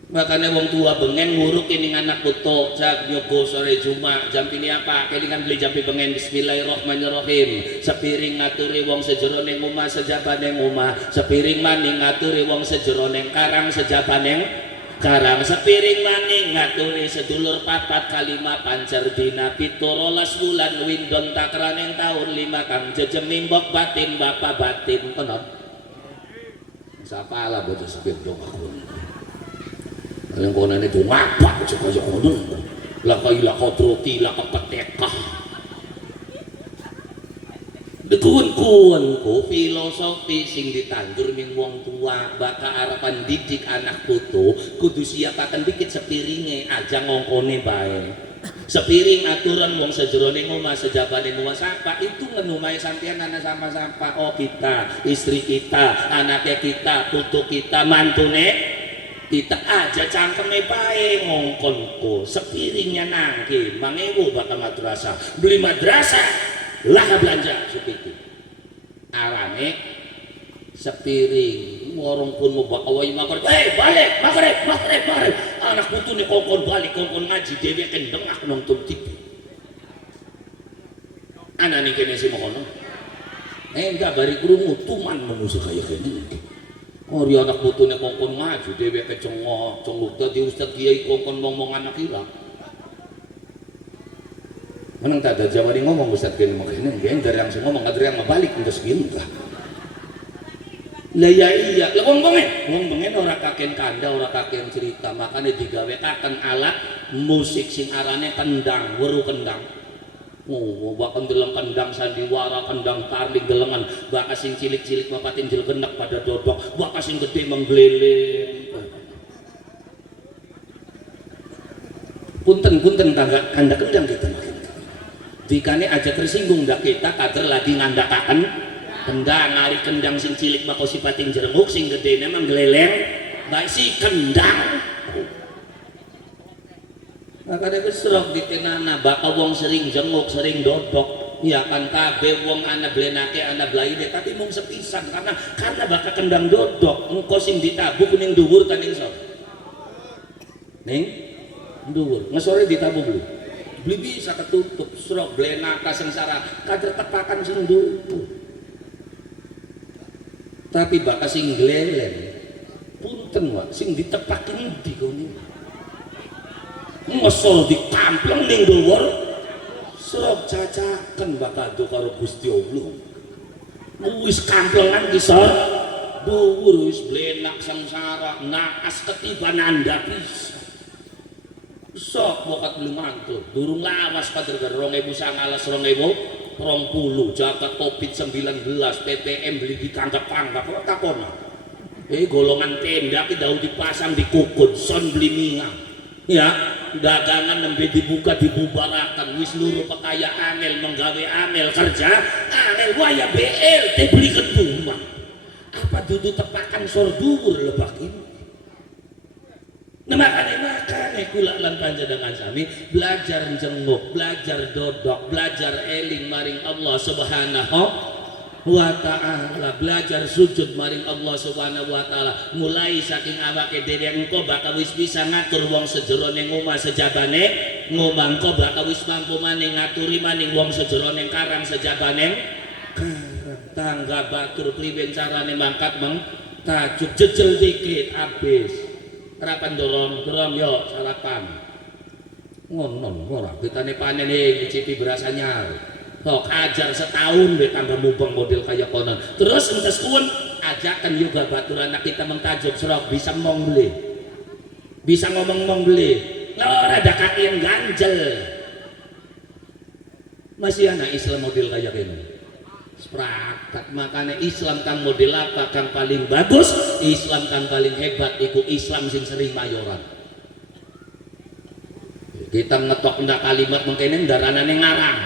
Makanya wong tua bengen nguruk ini anak puto sak nyogo sore Jumat jam ini apa kelingan beli jampi bengen bismillahirrahmanirrahim sepiring ngaturi wong sejeroning omah sejabaning omah sepiring maning ngaturi wong sejeroning karang sejabaning karang sepiring maning ngaturi sedulur papat kalima pancer dina pitorolas wulan windon takraning taun 5 kang jejem mimbok batin bapak batin konon sapa lah bocah sepir dong aku yang konan itu ngapa cek-cek konon lah kailah kodroti lah kepetekah dekuan-kuan ku filosofi sing ditanjur ming wong tua baka harapan didik anak putu kudu siapakan dikit sepiringe aja ngongkone bae sepiring aturan wong sejeroning omah sejabaning omah sapa itu ngenumai sampean anak sama-sama oh kita istri kita anaknya kita putu kita mantune kita aja cangkeme bae ngongkonku sepiringnya nangke mangewu bakal madrasah beli madrasah lah belanja seperti arane sepiring warung pun mau bakal wae makan balik magrib anak putu nih kongkon balik kongkon ngaji dewe kendeng aku nonton TV anak nih kene sih mau kono enggak bari krungu tuman manusia kayak gini. Oh dia anak putune kongkon ngaji dewe kecengok cenguk dadi ustad kiai kongkon ngomong anak hilang menang tak ada zaman ngomong ustad kiai makanya nggak dari yang ngomong nggak dari yang ngebalik untuk segini enggak lah ya iya lah ngomongin orang kakek kanda orang kakek cerita makanya digawe kaken alat musik sing arane kendang weru kendang. Oh, bahkan dalam kendang sandiwara, kendang tarling gelengan, bahkan sing cilik-cilik mapatin jel genak pada dodok, bahkan sing gede menggeleleng. Punten tangga kanda kendang kita makin. Dikane aja tersinggung dah kita kader lagi ngandakaken kendang ngari kendang sing cilik mako sipating jerenguk sing gede memang geleleng, baik si kendang. Makanya keserok di tenana baka wong sering jenguk sering dodok ya kan kabe wong anak belenake anak belaide tapi mung sepisan karena baka kendang dodok engko sing ditabuk ning dhuwur ta ning sor ning dhuwur ngesore ditabuk beli bisa ketutup serok belenaka sengsara kader tepakan sing dhuwur tapi baka sing gleleng punten wae sing ditepakin ndi kene ngesol ditampleng ning dhuwur serok cacaken bakado karo Gusti Allah wis kamplengan kisor dhuwur wis blenak sengsara naas ketiban anda bisa sok bokat lumantul durung lawas padher 2019 2020 jagat Covid-19 PPM beli ditanggap-tanggap kok takon golongan tenda ki daun dipasang di kukut son beli minyak ya dagangan nembe dibuka dibubarakan wis luru pekaya angel menggawe angel kerja angel waya BLT beli kedumang apa dudu tepakan sor dhuwur lebak ini nah makanya kula lan panjenengan sami belajar jenguk belajar dodok belajar eling maring Allah Subhanahu wa ta'ala belajar sujud maring Allah Subhanahu wa ta'ala mulai saking awake dhewe engko bakal wis bisa ngatur wong sejeroning omah sejabane ngomong engko bakal wis mampu maning ngaturi maning wong sejeroning karang sejabaning karang tangga batur priwen carane mangkat tajuk jejel dikit habis rapan dorong yo sarapan ngonon ora betane panen ngicipi beras anyar tok ajar setahun we tambah mubeng model kayak konon terus entes kuwen ajakan juga batur anak kita mengtajuk serok bisa ngomong beli bisa ngomong beli ora ada kaki yang ganjel masih anak Islam model kayak gini sepakat makanya Islam kang model apa kang paling bagus Islam kang paling hebat iku Islam sing sering mayoran kita ngetok ndak kalimat mengkene daranane ngarang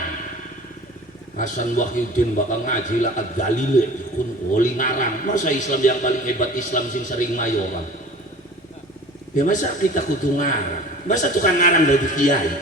Hasan Wahyudin bakal ngaji lakat galile kun wali ngarang masa Islam yang paling hebat Islam sing sering mayoran ya masa kita kudu ngarang masa tukang ngarang dari kiai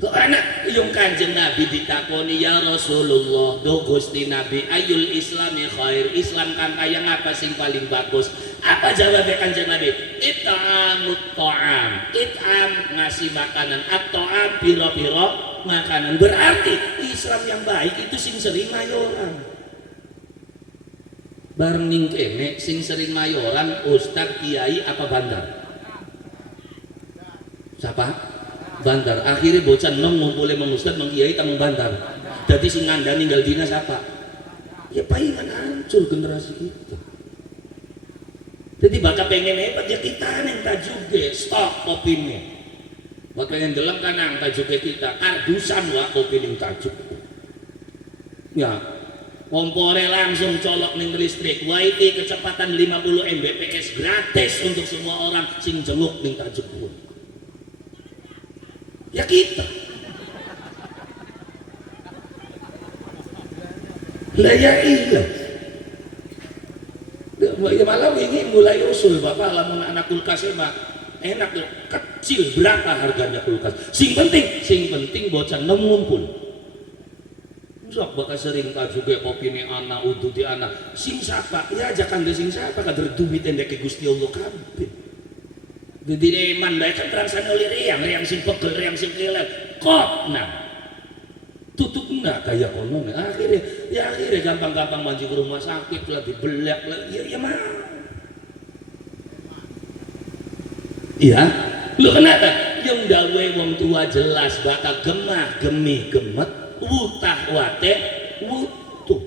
kok anak yung kanjeng Nabi ditakoni ya Rasulullah do Gusti Nabi ayul islami khair Islam kan kaya ngapa sing paling bagus apa jawabnya kanjeng Nabi it'amut ta'am it'am ngasih makanan at-ta'am piro-piro makanan berarti Islam yang baik itu sing sering mayoran bareng ning kene sing sering mayoran ustad kiai apa bandar siapa bandar akhirnya bocah nom ngumpulin mengustad mengkiai tamu bandar jadi sing ngandani ninggal dina siapa ya palingan hancur generasi kita jadi bakal pengen hebat ya kita yang tajuge stop opini buat pengen dalam kanang tajuge kita kardusan wah opini tajuk ya kompore langsung colok ning listrik wifi kecepatan 50 Mbps gratis untuk semua orang sing jenguk ning tajuk ya kita lah ya iya ya malah ini mulai usul bapak lamun anak kulkas mah enak tuh kecil berapa harganya kulkas sing penting bocah ngumpul sok bakal sering tak juga opini anak utuh di anak sing siapa ya ajakan de sing siapa kader duit endek Gusti Allah kabeh jadi iman baik kan terangsan oleh riang sing pegel riang sing kelek kok nah tutup enggak kayak konon akhirnya gampang-gampang maju ke rumah sakit lah dibelak lah ya mah iya lu kenapa yang dawe wong tua jelas bakal gemah gemi gemet utah wate wutuh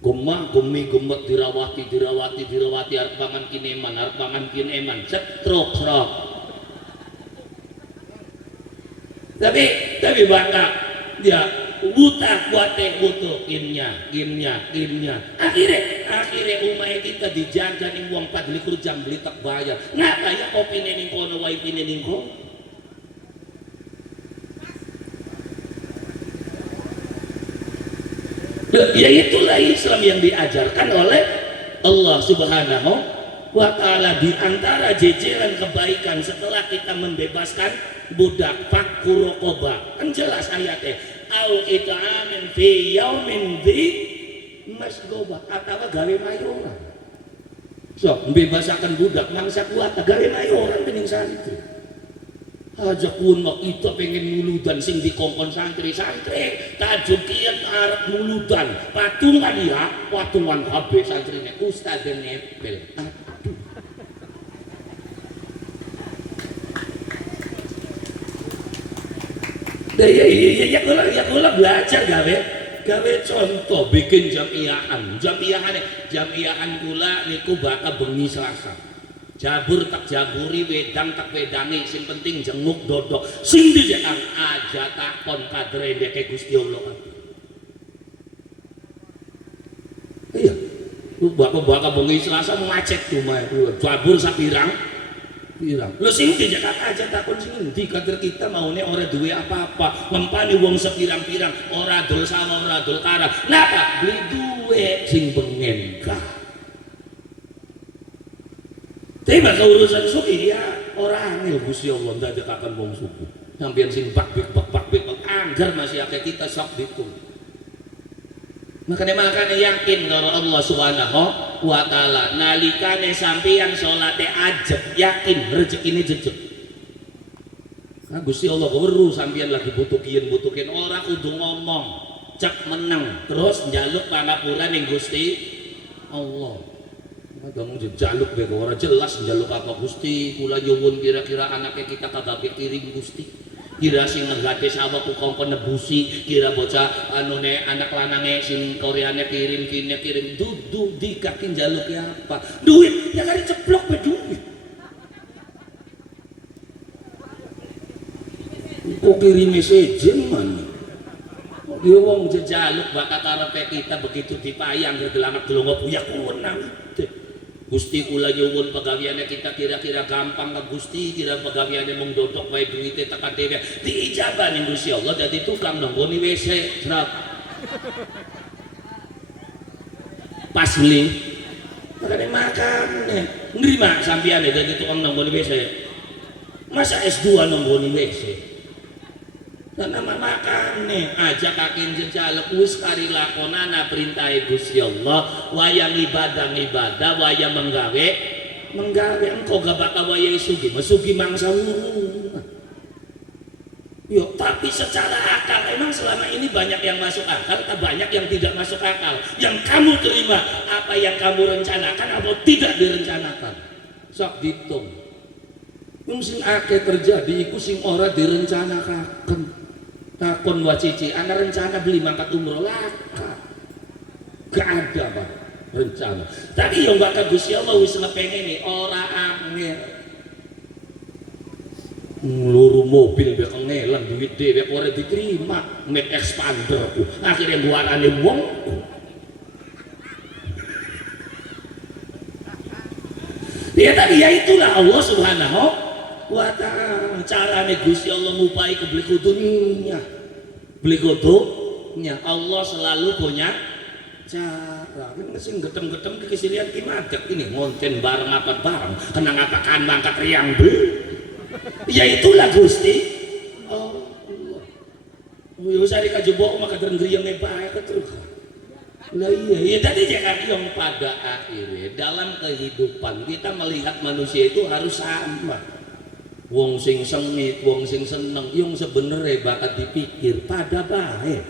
gemah gemi gemet dirawati arep pangan kineman setruk tapi bangga dia buta kuate butuh innya akhirnya umay kita dijaga ning wong 24 jam beli tak bayar ngapa ya kopi ning kono wifi ning kono ya itulah Islam yang diajarkan oleh Allah Subhanahu wa ta'ala. Di antara jejeran kebaikan setelah kita membebaskan budak fakku raqabah kan jelas ayatnya au it'amin fi yaumin dhi masghobah atau gawe mayoran so membebasakan budak mangsa kuat gawe mayoran pening santri aja kuno itu pengen muludan sing dikongkon santri tajuk kian arep muludan patungan ya patungan habis santrine ustaz nepel aduh ya kula belajar gawe contoh bikin jamiahan kula niku bakal bengi Selasa jabur tak jaburi wedang tak wedangi sing penting jenguk dodok sing dijang aja takon kadre ndek Gusti Allah iya bakal bengi Selasa macet rumah jabur sapirang lu sing dijak aja takon sing endi kader kita maune ora duwe apa-apa ngempani wong sepirang-pirang ora dol sama ora dol kara napa beli duwe sing pengen kah tapi bakal urusan suki ya orang angel Gusti Allah ndadekaken wong suku sampeyan sing bakbik anggar masih akeh kita sok ditung makanya yakin karo Allah Subhanahu wa ta'ala nalikane sampeyan salate ajeb yakin rezekine jejeg nah Gusti Allah weruh sampeyan lagi butuh kian ora kudu ngomong cek meneng terus njaluk pangapura ning Gusti Allah Kamu jaluk be ora jelas jaluk apa Gusti, kula nyuwun kira-kira anaknya kita kagak kirim Gusti. Kira sing ngegate sawah ku kongkon nebusi, kira bocah anune anak lanange sing koreane kirim kene kirim dudu di kaki jaluk ya apa? Duit ya kali ceplok be duit. Kok kirim message man? Dia wong jejaluk bakal karepe kita begitu dipayang gedelamak delongo buyak kunang. Gusti kula nyuwun pegawiane kita kira-kira gampang ke Gusti, kira pegawiane mung dodok wae duwite tekan dhewe diijabah ning Gusti Allah dadi tukang nonggoni WC srap. Pas beli makane makane nrima sampeyan dadi tukang nonggoni WC. Masa S2 nonggoni WC? Karena makane aja kakin jejaluk wis kari lakonana perintah Gusti Allah wayang ibadah wayang menggawe engkau gak bakal wayang sugi mangsa wuru. Yo tapi secara akal emang selama ini banyak yang masuk akal atau banyak yang tidak masuk akal. Yang kamu terima apa yang kamu rencanakan atau tidak direncanakan. Sok ditung. Yang sing akeh terjadi iku sing ora direncanakan. Takon wacici, anak rencana beli mangkat umroh laka, gak ada Pak rencana. Tapi yang bakal Gusti Allah wis ngepengen nih orang angel, ngeluru mobil be kengelan duit dhewe ora diterima, make expander ku, akhirnya buarane wong. Ya tadi ya itulah Allah Subhanahu wa ta'ala carane Gusti Allah ngupai ke beli kudunya Allah selalu punya cara. Kan sing getem-getem ki kisilian ki madeg ini ngonten bareng apa bareng kena ngapakan mangkat riang beli. Ya itulah Gusti Allah. Yo sari kajebok maka dereng-griyeng bae terus. Lah iya, ya tadi jangan yang pada akhirnya dalam kehidupan kita melihat manusia itu harus sama. Wong sing sengit, wong sing seneng, yang sebenarnya bakat dipikir pada baik.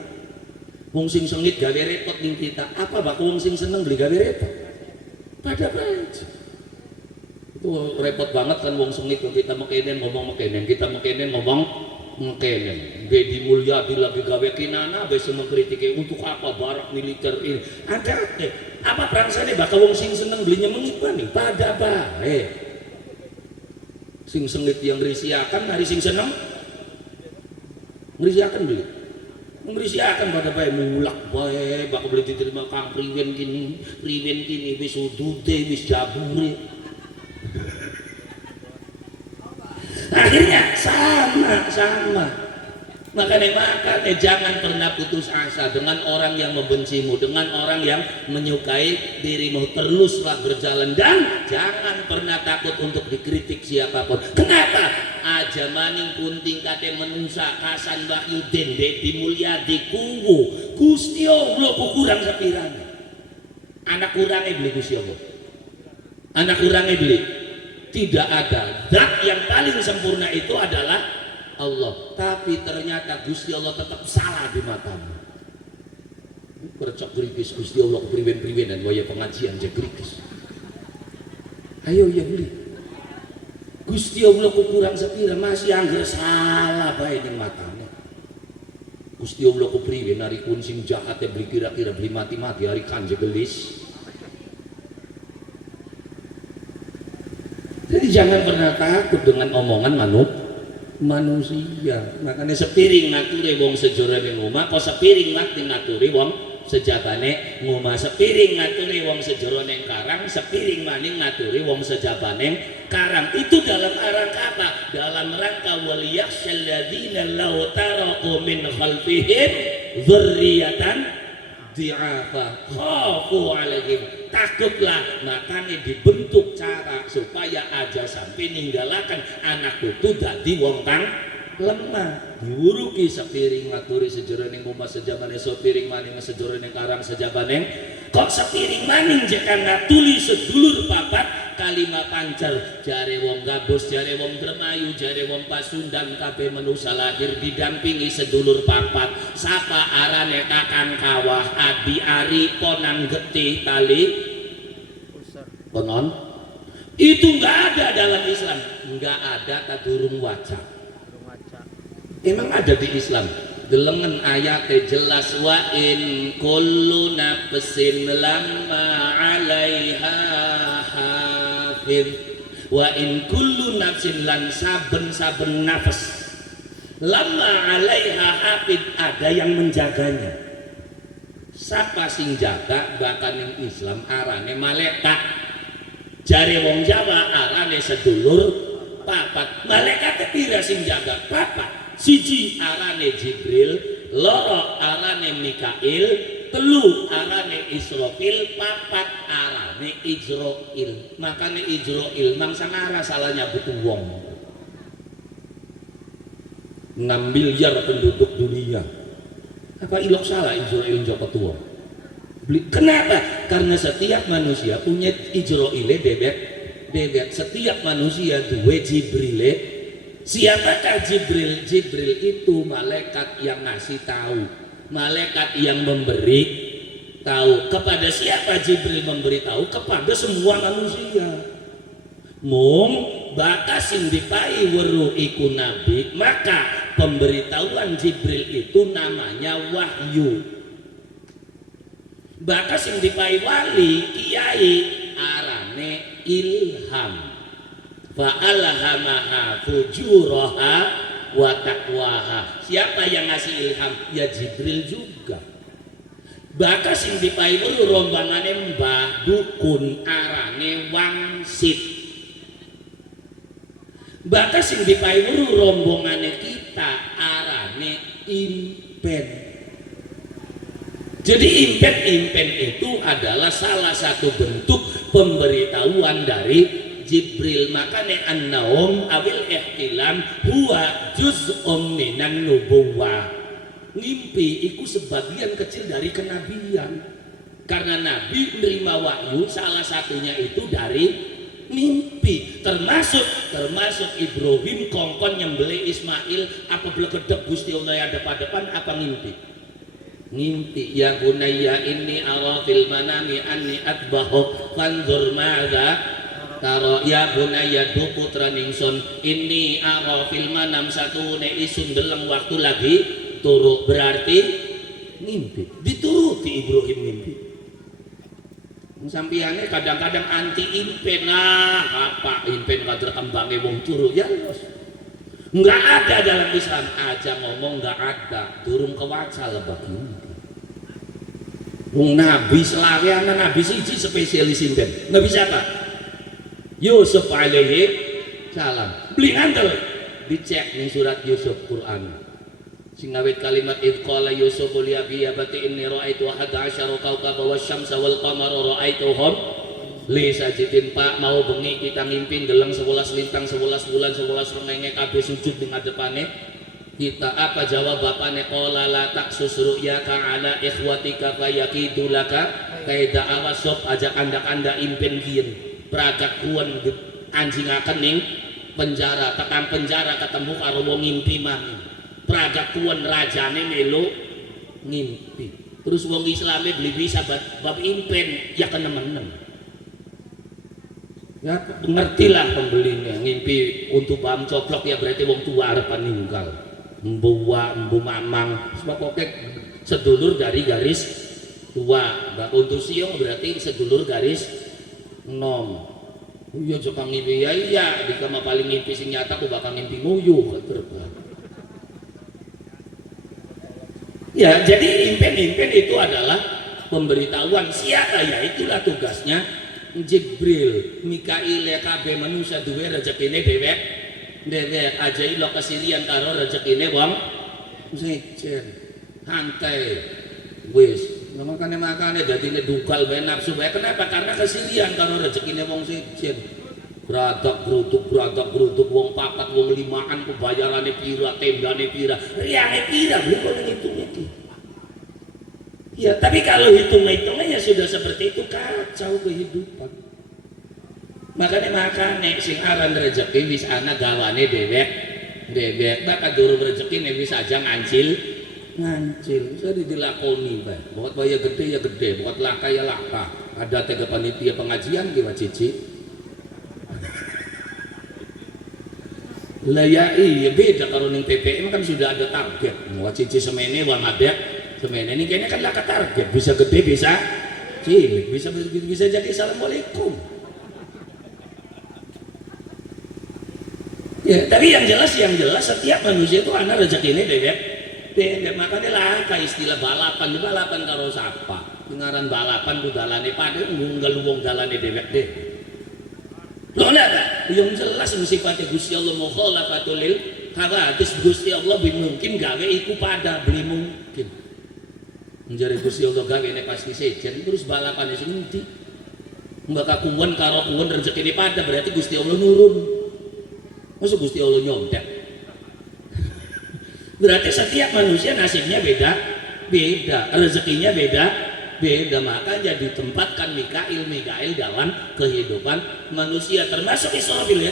Wong sing sengit gawe repot ning kita, apa bak wong sing seneng beli gawe repot? Pada baik. Itu repot banget kan wong sengit kita mekenen ngomong mekenen, kita mekenen ngomong mekenen. Dedi Mulyadi lagi gawe kinana besok mengkritike untuk apa barak militer ini. Ada apa prangsane bakal wong sing seneng belinya mengit nih pada baik. Sing sengit yang ngerisiakan hari sing seneng ngerisiakan beli ngerisiakan pada baik mulak baik bakal beli diterima kang priwen gini wis udute wis jabure akhirnya sama makanya jangan pernah putus asa dengan orang yang membencimu, dengan orang yang menyukai dirimu. Teruslah berjalan dan jangan pernah takut untuk dikritik siapapun. Kenapa? Aja maning kunting kate menungsa kasan Wahyu Dende Mulyadi kuwu Gusti Allah kurang sepirane. Anak kurangnya beli Gusti Allah. Anak kurangnya beli. Tidak ada. Zat yang paling sempurna itu adalah Allah, tapi ternyata Gusti Allah tetap salah di matamu. Kercok gerikis Gusti Allah priwen-priwenan waya pengajian je gerikis. Ayo ya beli. Gusti Allah kurang sepira masih angger salah bae ning matane. Gusti Allah priwen ari kun sing jahat beli kira-kira beli mati-mati hari kanje gelis. Jadi jangan pernah takut dengan omongan manusia. Makanya sepiring ngature wong sejora ning omah, kok sepiring ngature wong sejabane ngomah, sepiring ngature wong sejora ning karang, sepiring maning ngature wong sejabane karang. Itu dalam rangka apa? Dalam rangka waliyakhshal ladzina law taraku min khalfihim dzurriyyatan di'afa khafu alaihim. Takutlah, makanya dibentuk cara supaya aja sampai ninggalakan anak itu dadi wong kang lemah. Diuruki sepiring ngaturi sejeroning omah sejabane, sepiring maning sejeroning karang sejabane. Kok sepiring maning jeka ngatuli sedulur papat kalima pancer, jare wong gabus, jare wong Dremayu, jare wong Pasundan, kabeh manusa lahir didampingi sedulur papat. Sapa arane Kakang Kawah, Adi Ari, Ponang Getih tali konon itu nggak ada dalam Islam, nggak ada tadurung waca. Emang ada di Islam? Delengen ayatnya jelas, wa in kullu nafsin lamma 'alaiha hafiz, wa in kullu nafsin lan saben-saben nafas lamma 'alaiha hafiz, ada yang menjaganya. Sapa sing jaga? Bahkan yang Islam arane malaikat. Jare wong Jawa arane sedulur papat. Malaikat pira sing jaga? Papat. Siji arane Jibril, loro arane Mikail, telu arane Israfil, papat arane Ijrail. Makanya Ijrail mangsa ngara salahnya butuh wong. 6 miliar penduduk dunia. Apa ilok salah Ijrail joko tua? Kenapa? Karena setiap manusia punya Ijrail bebek. Setiap manusia duwe Jibril. Siapakah Jibril? Jibril itu malaikat yang ngasih tahu, malaikat yang memberi tahu. Kepada siapa Jibril memberi tahu? Kepada semua manusia. Mung bakas sing dipai weruh iku nabi, maka pemberitahuan Jibril itu namanya wahyu. Bakas sing dipai wali kiai arane ilham. Fa'alhamaha fujuraha wa taqwaha. Siapa yang ngasih ilham? Ya Jibril juga. Bahkan sing dipaiburu rombangane mbah dukun arane wangsit. Bahkan sing dipaiburu rombongane kita arane impen. Jadi impen itu adalah salah satu bentuk pemberitahuan dari Jibril. Makanya an-naum awil ihtilam huwa juz'un minan nubuwah. Mimpi itu sebagian kecil dari kenabian. Karena Nabi menerima wahyu salah satunya itu dari mimpi. Termasuk Ibrahim kongkon nyembelih Ismail, apa belekedek Gusti Allah ada pada depan, apa mimpi? Ngimpi. Ya bunayya inni ara fil manami anni atbahuk fanzur madza taro. Ya bunayya du putra ningsun inni ara fil manam satune isun deleng waktu lagi turu. Berarti ngimpi. Dituruti Ibrahim mimpi. Sampiane kadang-kadang anti impen. Apa impen kadang kembange wong turu ya los. Enggak ada dalam Islam. Aja ngomong enggak ada, durung kewacal begini. Wong Nabi selawe ana Nabi siji spesialis impen. Nabi siapa? Yusuf alaihi salam. Beli ngandel dicek nih surat Yusuf Quran. Sing awit kalimat id qala Yusuf li abi abati inni raaitu ahada asyara kawkaba wasyamsa wal qamara raaituhum li sajidin. Pak mau bengi kita ngimpin geleng 11 lintang 11 bulan 11 rengenge kabeh sujud di ngadepane kita. Apa jawab bapane? Qala la taksus ru'yaka ala ikhwatika fayakidu laka kaida. Awasop aja anda impen kieu pragak kuwen anjing akening penjara, tekan penjara ketemu karo wong ngimpi mah pragak kuwen rajane melu ngimpi. Terus wong Islame beli bisa bab impen ya kenemen. Ya ngertilah pembelinya ngimpi untuk paham coplok ya berarti wong tua arep ninggal. Mbuwa, mbu mamang, pokoknya sedulur dari garis tua. Mbak untuk siung berarti sedulur garis nom. Iya jokang ngimpi ya iya, di kamar paling ngimpi sing nyata aku bakal ngimpi nguyuh terbaik. Ya jadi impen itu adalah pemberitahuan siapa ya, itulah tugasnya Jibril. Mikail kabeh manusia duwe rezekine dhewek aja ilo kesilian karo rezekine wong sejen hantai wis makane dadine dukal bae nafsu bae. Kenapa? Karena kesilian karo rezekine wong sejen. Bradak grutuk wong papat wong limaan pembayarane pira, tendane pira, riange pira beli kok ngitung iki. Ya, tapi kalau hitung-hitungannya sudah seperti itu kacau kehidupan. Makanya sing aran rezeki wis ana gawane dhewek bakal durung rezeki nek wis aja ngancil bisa dilakoni bae. Pokok bayar gede ya gede, pokok laka ya laka. ada tega panitia pengajian gimana cici lah ya iya beda kalau ning PPM kan sudah ada target wah cici semene wah ada semene ini kayaknya kan lah ke target bisa gede bisa cilik bisa jadi assalamualaikum ya tapi yang jelas setiap manusia itu ana rezeki ini deh makanya lah istilah balapan karo sapa ngaran balapan ku dalane padhe ngunggal wong dalane dhewek deh. Lho ndak yang jelas sifatnya Gusti Allah mukhalafatul lil hawadits Gusti Allah mungkin gawe iku pada beli mungkin. Menjare Gusti Allah gawe ne pasti sejen terus balapane sing endi? Mbak kakuwen karo kuwen rezekine pada berarti Gusti Allah nurun. Masa Gusti Allah nyontek? Berarti setiap manusia nasibnya beda, rezekinya beda, makanya ditempatkan Mikail dalam kehidupan manusia termasuk Israfil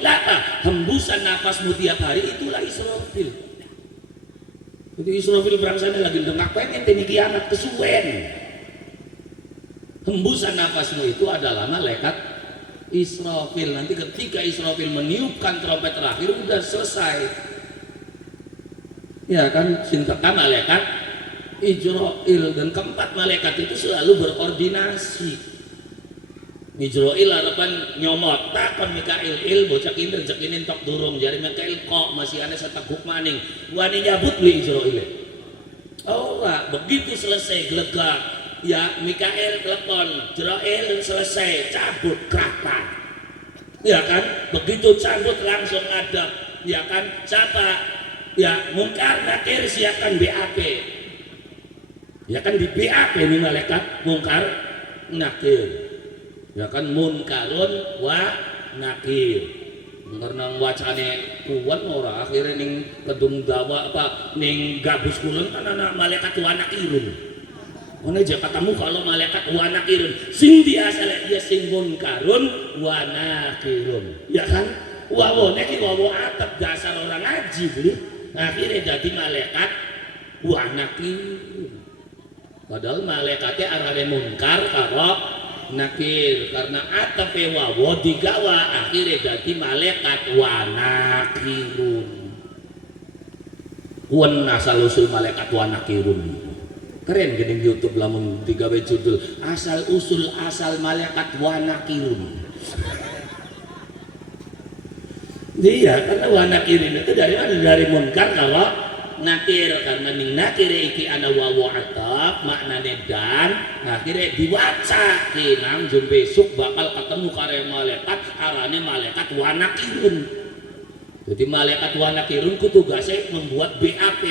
Lata hembusan nafasmu tiap hari itulah Israfil. Jadi Israfil berangsane lagi dengak pengen tini kiamat kesuwen. Hembusan nafasmu itu adalah malaikat Israfil. Nanti ketika Israfil meniupkan trompet terakhir udah selesai. Ya kan sintekan malaikat Ijroil dan keempat malaikat itu selalu berkoordinasi. Ijroil harapan nyomot takon Mikail bocah kinder rezekine entok durung jari Mikail kok masih ana seteguk maning wani nyabut beli Ijroil. Ora begitu selesai glegak ya Mikail telepon Ijroil selesai cabut keratan. Ya kan begitu cabut langsung ada ya kan siapa ya Munkar Nakir siapkan BAP ya kan di BAP ini malaikat Munkar Nakir ya kan Munkarun wa Nakir karena wacane kuat ora akhirnya ning kedung dawa apa ning gabus kulon kan anak malaikat wa Nakirun mana aja katamu kalau malaikat wa Nakirun sing biasa dia sing Munkarun wa Nakirun ya kan wawo neki wawo atap dasar orang ngaji beli akhirnya jadi malaikat wa Nakir padahal malaikatnya arane Munkar karo Nakir karena atape wawo digawa akhirnya jadi malaikat wa Nakirun wan asal usul malaikat wa Nakirun keren gini YouTube lamun digawe judul asal usul asal malaikat wa Nakirun. Iya karena wa Nakirin itu dari mana dari Munkar kalau Nakir karena ning Nakir iki ana wawu atap maknane dan akhirnya diwaca kinang jam besok bakal ketemu kare malaikat arane malaikat wa Nakirun. Jadi malaikat wa Nakirun ku tugasnya membuat BAP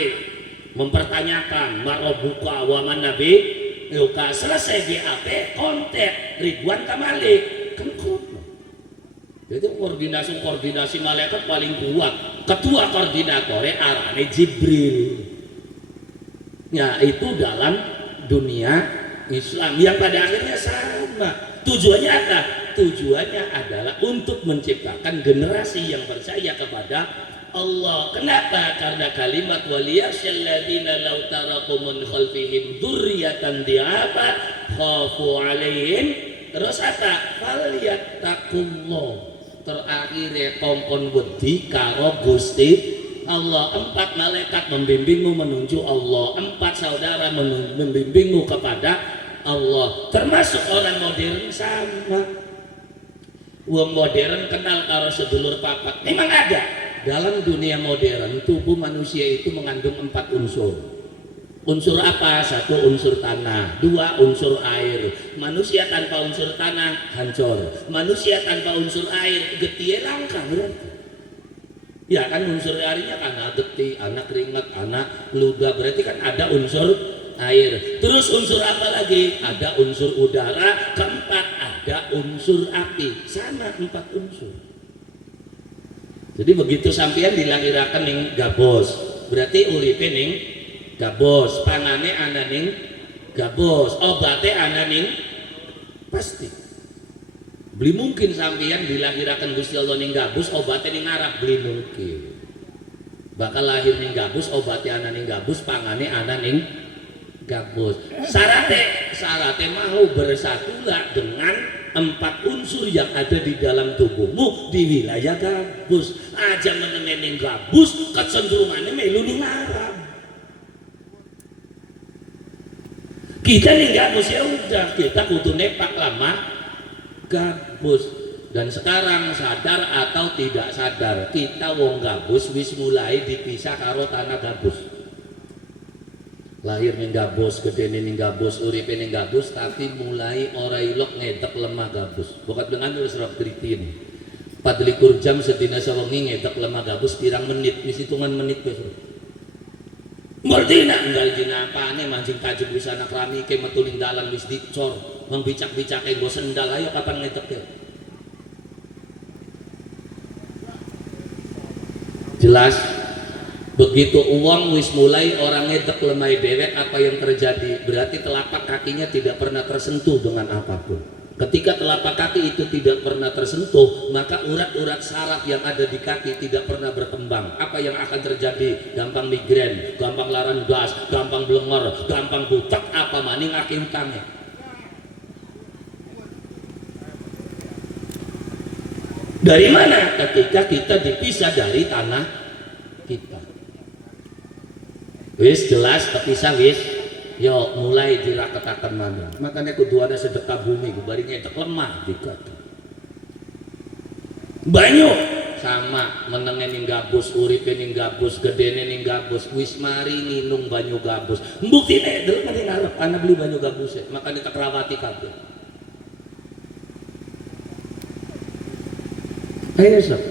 mempertanyakan marobuka wa man nabi yuka selesai BAP kontak Ridwan Kamalik kan itu koordinasi malaikat paling kuat ketua koordinatornya arane Jibril ya itu dalam dunia Islam yang pada akhirnya sama tujuannya apa? Tujuannya adalah untuk menciptakan generasi yang percaya kepada Allah. Kenapa? Karena kalimat waliyashalladzina law taraku min khalfihim dzurriyyatan di'afa khafu 'alaihim terus apa? Falyattaqullah terakhirnya kongkon wedi karo Gusti Allah. 4 malaikat membimbingmu menuju Allah, 4 saudara membimbingmu kepada Allah. Termasuk orang modern sama wong modern kenal karo sedulur papat memang ada dalam dunia modern. Tubuh manusia itu mengandung 4 unsur. Unsur apa? 1 unsur tanah, 2 unsur air. Manusia tanpa unsur tanah hancur, manusia tanpa unsur air getih langka berarti. Ya kan unsur airnya kan anak getih, anak keringat, anak ludah, berarti kan ada unsur air. Terus unsur apa lagi? Ada unsur udara, keempat ada unsur api. Sama 4 unsur. Jadi begitu sampean dilahirakan ning gabos, berarti uripe ning gabos, pangane ana ning gabos, obate ana ning pasti. Beli mungkin sampeyan dilahirakan Gusti Allah ning gabus, obate ning Arab beli mungkin. Bakal lahir ning gabus, obate ana ning gabus, pangane ana ning gabus. Syaratnya mau bersatulah dengan 4 unsur yang ada di dalam tubuhmu di wilayah gabus. Aja menengening gabus kecenderungannya melu ning Arab. Kita nih gabus ya udah kita kudu nepak lama gabus. Dan sekarang sadar atau tidak sadar kita wong gabus wis mulai dipisah karo tanah gabus. Lahir ning gabus, gede ning gabus, uripe ning gabus, tapi mulai ora ilok ngedek lemah gabus. Bokat dengan terus rok kritin. 24 jam sedina sawengi ngedek lemah gabus pirang menit, wis hitungan menit wis. Merdina enggal dina apane mancing tajem wis anak rami ke metu ning dalan wis dicor, membicak-bicake nggo sendal ayo kapan ngedek ya. Jelas begitu uang wis mulai orang ngedek lemai dewek apa yang terjadi berarti telapak kakinya tidak pernah tersentuh dengan apapun. Ketika telapak kaki itu tidak pernah tersentuh maka urat-urat saraf yang ada di kaki tidak pernah berkembang. Apa yang akan terjadi? Gampang migrain, gampang laran gas, gampang blengor, gampang butek apa maning aki utangnya. Dari mana? Ketika kita dipisah dari tanah kita. Wis jelas kepisah wis. Yo mulai diraketaken maneh. Makanya kudu ada sedekah bumi, bari ngetek lemah dikata. Banyu sama menenge ning gabus, uripe ning gabus, gedene ning gabus, wis mari nginung banyu gabus. Buktine delok ning arep ana beli banyu gabus e, makanya tak rawati kabeh. Ayo sob,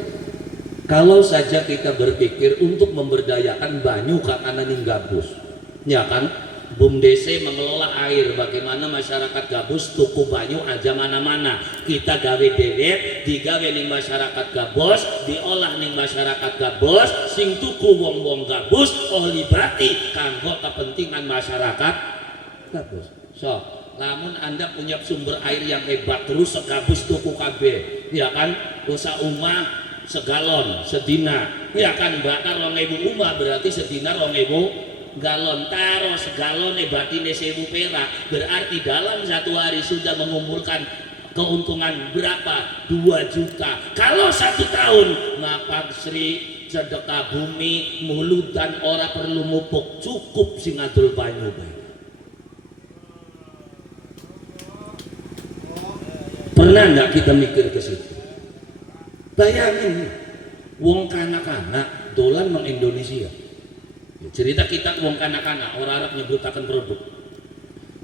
kalau saja kita berpikir untuk memberdayakan banyu kakana ning gabus, ya kan? BUMDes mengelola air, bagaimana masyarakat gabus tuku banyu aja mana-mana. Kita gawe dewek, digawe ning masyarakat gabus, diolah ning masyarakat gabus, sing tuku wong-wong gabus, libati kanggo kepentingan masyarakat gabus. So, namun Anda punya sumber air yang hebat terus segabus tuku kabeh, ya kan? Usaha umah segalon sedina, ya kan? Bakar 2000 umah berarti sedina 2000 galon, taro segalon batine 1000 perak, berarti dalam satu hari sudah mengumpulkan keuntungan berapa? 2 juta. Kalau 1 tahun maka Sri sedekah bumi mulut dan ora perlu mupuk, cukup sing ngadul banyu bae. Pernah enggak kita mikir ke situ? Bayangin, wong kanak-kanak dolan meng Indonesia. Cerita kita wong kanak-kanak, orang Arab nyebutakan produk.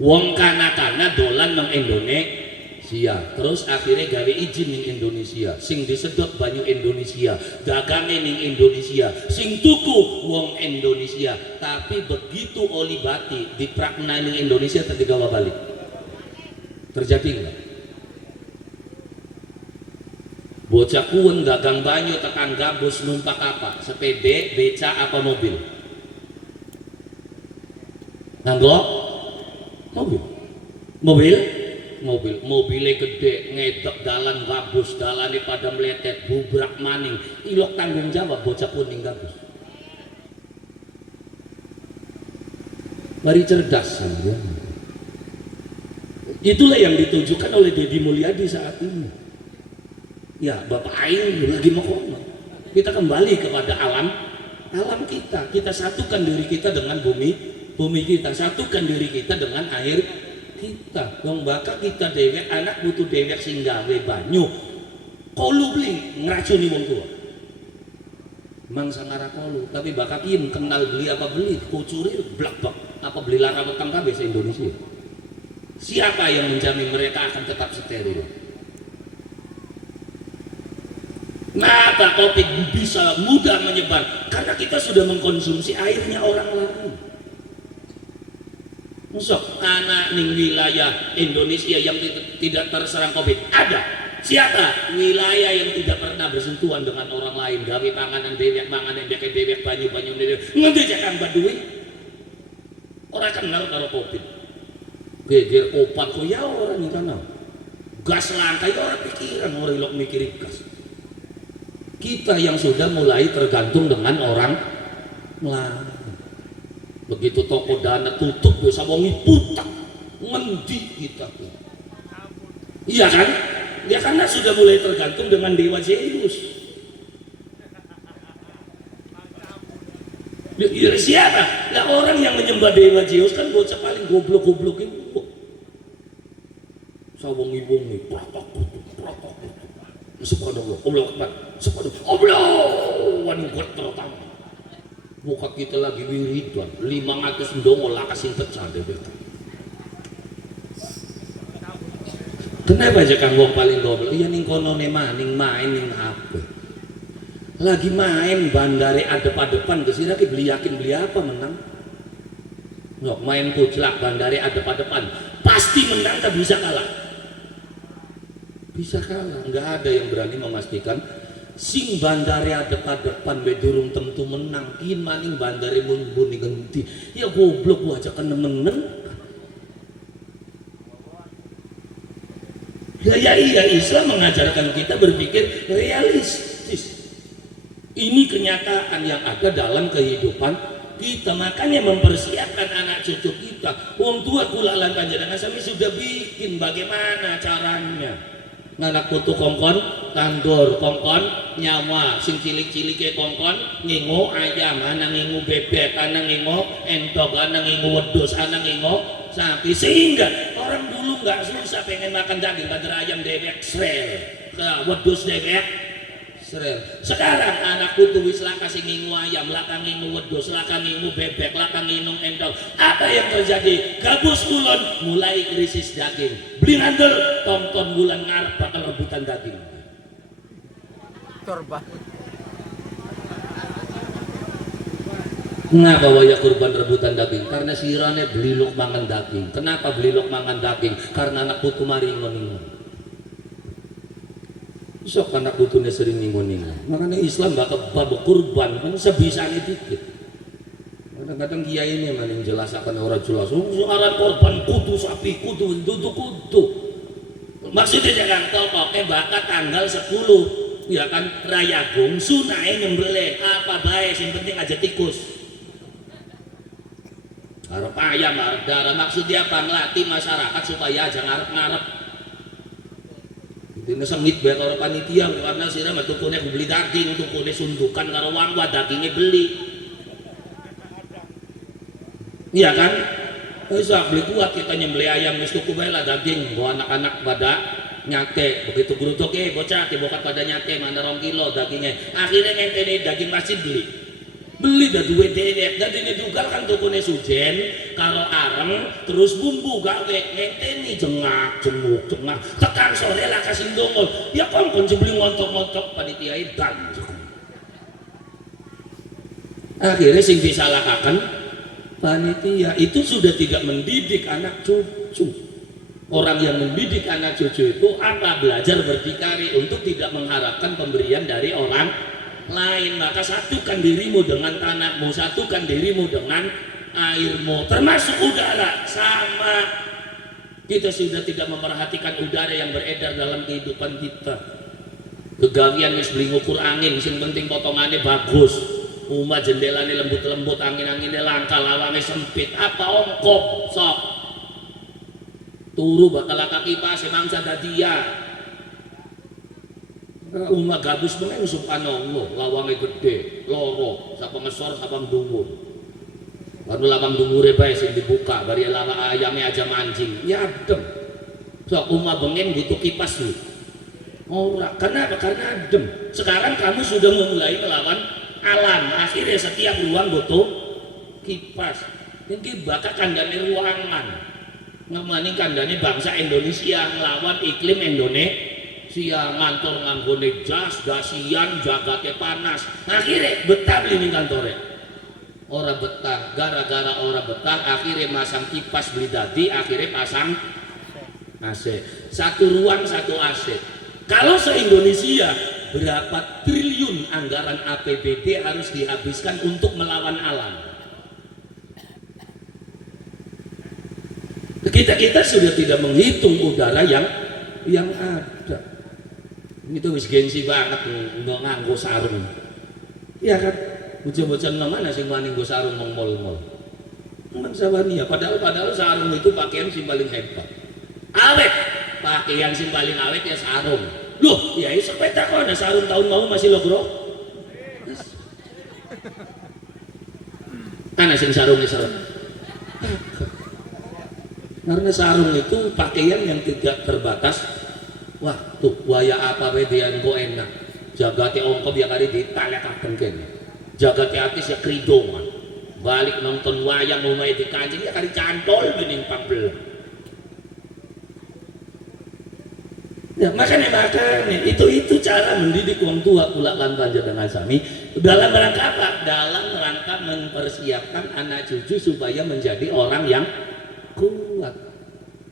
Wong kanak-kanak dolan nang Indonesia, terus akhirnya gawe izin ning Indonesia, sing disedot banyu Indonesia, dagange ning Indonesia, sing tuku wong Indonesia. Tapi begitu oli bati diprakna ning Indonesia terdigawa balik. Terjadi enggak? Bocah kuwen dagang banyu tekan gabus numpak apa? Sepede, beca apa mobil? Nganggo mobilnya gede ngedek dalan gabus, dalane pada meletet bubrak maning, ilok tanggung jawab bocah kuning gabus. Mari cerdas ya. Itulah yang ditujukan oleh Deddy Mulyadi saat ini. Ya Bapak Aing lagi mau ngomong, kita kembali kepada alam kita, kita satukan diri kita dengan bumi kita, satukan diri kita dengan air kita. Wong baka kita dewek anak butuh dewek sing gawe banyu. Kolu beli ngeracuni wong tua. Mang sangara kolu, tapi baka kiem kenal beli apa beli, kucuri blak-blak apa beli lara bekam kabeh se Indonesia. Siapa yang menjamin mereka akan tetap steril? Kenapa COVID bisa mudah menyebar? Karena kita sudah mengkonsumsi airnya orang lain. Sok anak ning wilayah Indonesia yang tidak terserang COVID ada. Siapa? Wilayah yang tidak pernah bersentuhan dengan orang lain, gawe panganan dewek, manganan dewek, banyu dewek. Ngendi jakan Baduy? Orang kenal karo COVID. Geger opat kok ya orang yang kenal. Gas langka ya orang pikiran, orang ilok mikirin gas. Kita yang sudah mulai tergantung dengan orang lain. Begitu toko dana tutup bisa wongi putak ngendi kita tuh. Iya kan? Ya karena sudah mulai tergantung dengan dewa Zeus. Ya, siapa? Nah, orang yang menyembah dewa Zeus kan bocah paling goblok-goblok itu. Sawongi-wongi, pratok. Subhanallah, Allah Akbar. Subhanallah, Allah. Wani terutama. Muka kita lagi wiridan, 500 ndonga lah kasih pecah deh. Kenapa aja kang wong paling goblok? Iya ning kono maning main ning HP. Lagi main bandare adep-adepan kesira ki beli apa menang. Nok main kuclak bandare adep-adepan. Pasti menang tak bisa kalah. Bisa kalah, nggak ada yang berani memastikan sing bandare adep-adepan we durung tentu menang. Kin maning bandare mun-muni genti. Ya goblok gua aja kena menang. Ya iya, Islam mengajarkan kita berpikir realistis. Ini kenyataan yang ada dalam kehidupan kita, makanya mempersiapkan anak cucu kita. Wong tua kulalan panjenengan sami sudah bikin bagaimana caranya. Anak putu kongkon, tandur kongkon, nyawa sing cilik-cilike kongkon, ngingu ayam, ana ngingu bebek, ana ngingu entok, ana ngingu wedhus, ana ngingu sapi. Sehingga orang dulu nggak susah pengen makan daging, badar ayam dewek srel, wedhus dewek srel. Sekarang anak putu wis laka sing ngingu ayam, laka ngingu wedhus, laka ngingu bebek, laka ngingu entok. Apa yang terjadi? Gabus kulon mulai krisis daging. Beli ngandel, tonton bulan ngarep bakal rebutan daging. Korban. Ngapa waya kurban rebutan daging? Karena sirane beliluk mangan daging. Kenapa beliluk mangan daging? Karena anak putu mari ngon-ngon. Sok anak putune sering ngon-ngon. Makanya Islam bakal babak kurban, kan sebisanya dikit. Kadang-kadang kiai ini maning jelasakan orang jelas. Soalan korban kudu sapi, kudu kudu. Maksudnya jangan tokoke bakal tanggal 10. Ya kan raya gongsu naik nyembelih apa baik yang penting aja tikus. Harap ayam, harap darah. Maksudnya apa? Ngelatih masyarakat supaya aja ngarep-ngarep. Ini sengit banget orang panitia karena sih mah tukunya beli daging, tukunya sundukan karo wangwa dagingnya beli. Iya kan? Bisa beli kuat kita nyembeli ayam wis tuku bae lah daging, bawa anak-anak pada nyate. Begitu geruduk bocah bokat pada nyate mana 2 kilo dagingnya. Akhirnya ngenteni daging masih beli dah duwe dewek. Dadine dugal kan tukune sujen karo areng terus bumbu gawe ngenteni jengak tekan sore lah kasih dongol. Ya kon jebli ngontok-ngontok panitia dan akhirnya sing disalahkan panitia itu sudah tidak mendidik anak cucu. Orang yang mendidik anak cucu itu apa? Belajar berdikari untuk tidak mengharapkan pemberian dari orang lain. Maka satukan dirimu dengan tanahmu, satukan dirimu dengan airmu, termasuk udara. Sama, kita sudah tidak memperhatikan udara yang beredar dalam kehidupan kita. Kegawian wis beli ngukur angin, sing penting potongannya bagus. Rumah jendelanya lembut-lembut, angin-anginnya langka, lawangnya sempit. Apa ongkop sok turu bakal kaki pas emang sadadia. Rumah gabus meneng subhanallah, lawangnya gede, loro, sapa ngesor, sapa ndungur. Lalu lawang ndungure bae sing dibuka, bari lawang ayamnya aja mancing. Ya adem. Sok rumah bengen butuh kipas nih. Ora, kenapa? Karena adem. Sekarang kamu sudah memulai melawan alam. Akhirnya setiap ruang butuh kipas. Ini bakal kandane ruangan. Ngemani kandane bangsa Indonesia ngelawan iklim Indonesia, ngantor nganggone jas, dasian, jagatnya panas. Akhirnya betah beli ning kantore. Ora betah, gara-gara ora betah akhirnya masang kipas beli dadi, akhirnya pasang AC. Satu ruang satu AC. Kalau se-Indonesia berapa triliun anggaran APBD harus dihabiskan untuk melawan alam? Kita sudah tidak menghitung udara yang ada. Itu wis gengsi banget nggak nganggo sarung. Iya kan? Bocah-bocah nang mana sing wani nggo sarung nang mall-mall. Mansawania, padahal sarung itu pakaian sing paling hebat. Awet, pakaian sing paling awet ya sarung. Loh, ya sepeda kok ada sarung tahun mau masih lo bro. Ana sing sarungnya sarung. Karena sarung itu pakaian yang tidak terbatas waktu. Waya apa we dian go enak. Jagate ongko biar kali ditalekaken kene. Jagate atis ya kridongan. Balik nonton wayang umay di kancing ya kali cantol bening pambel. Ya makanya itu cara mendidik wong tua pula lan banjar dengan sami dalam rangka apa? Dalam rangka mempersiapkan anak cucu supaya menjadi orang yang kuat.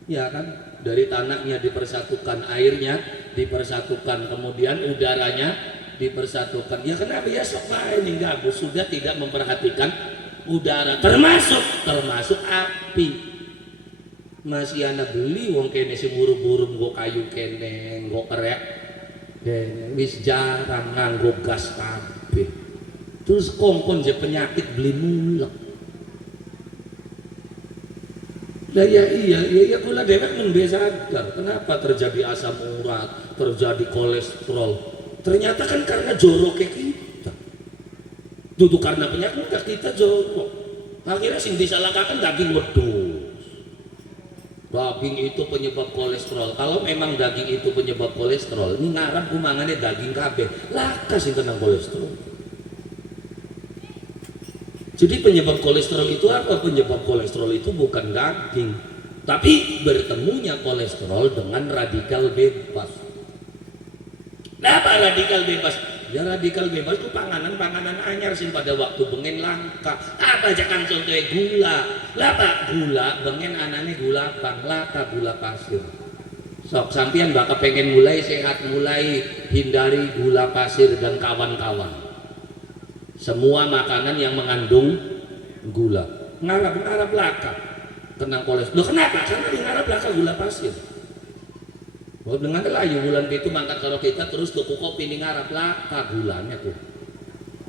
Ya kan? Dari tanahnya dipersatukan, airnya dipersatukan, kemudian udaranya dipersatukan. Ya kenapa ya sok ini gabus sudah tidak memperhatikan udara termasuk api. Masih anak beli wong kene si buru-buru nggo kayu kene nggo kerek kene wis jarang nganggo gas kabeh. Terus kompon je penyakit beli mulek. Lah iya kula dewek men sadar kenapa terjadi asam urat, terjadi kolesterol. Ternyata kan karena joroknya kita. Itu karena penyakit kita jorok. Akhirnya sing disalahkan daging wedhus. Daging itu penyebab kolesterol. Kalau memang daging itu penyebab kolesterol, ini ngarep kumangane daging kabeh. Laka sing tenang kolesterol. Jadi penyebab kolesterol itu apa? Penyebab kolesterol itu bukan daging, tapi bertemunya kolesterol dengan radikal bebas. Apa radikal bebas? Ya radikal bebas itu panganan anyar sing pada waktu bengen langka. Apa jangan contohnya gula. Lapa gula bengen anane gula pang laka gula pasir. Sok sampean bakal pengen mulai sehat, mulai hindari gula pasir dan kawan-kawan. Semua makanan yang mengandung gula. Ngarap laka kena kolesterol. Loh kenapa? Karena di ngarap laka gula pasir. Bahwa dengan layu bulan itu mangkat karo kita terus tuku kopi ning ngarap laka gulanya tuh.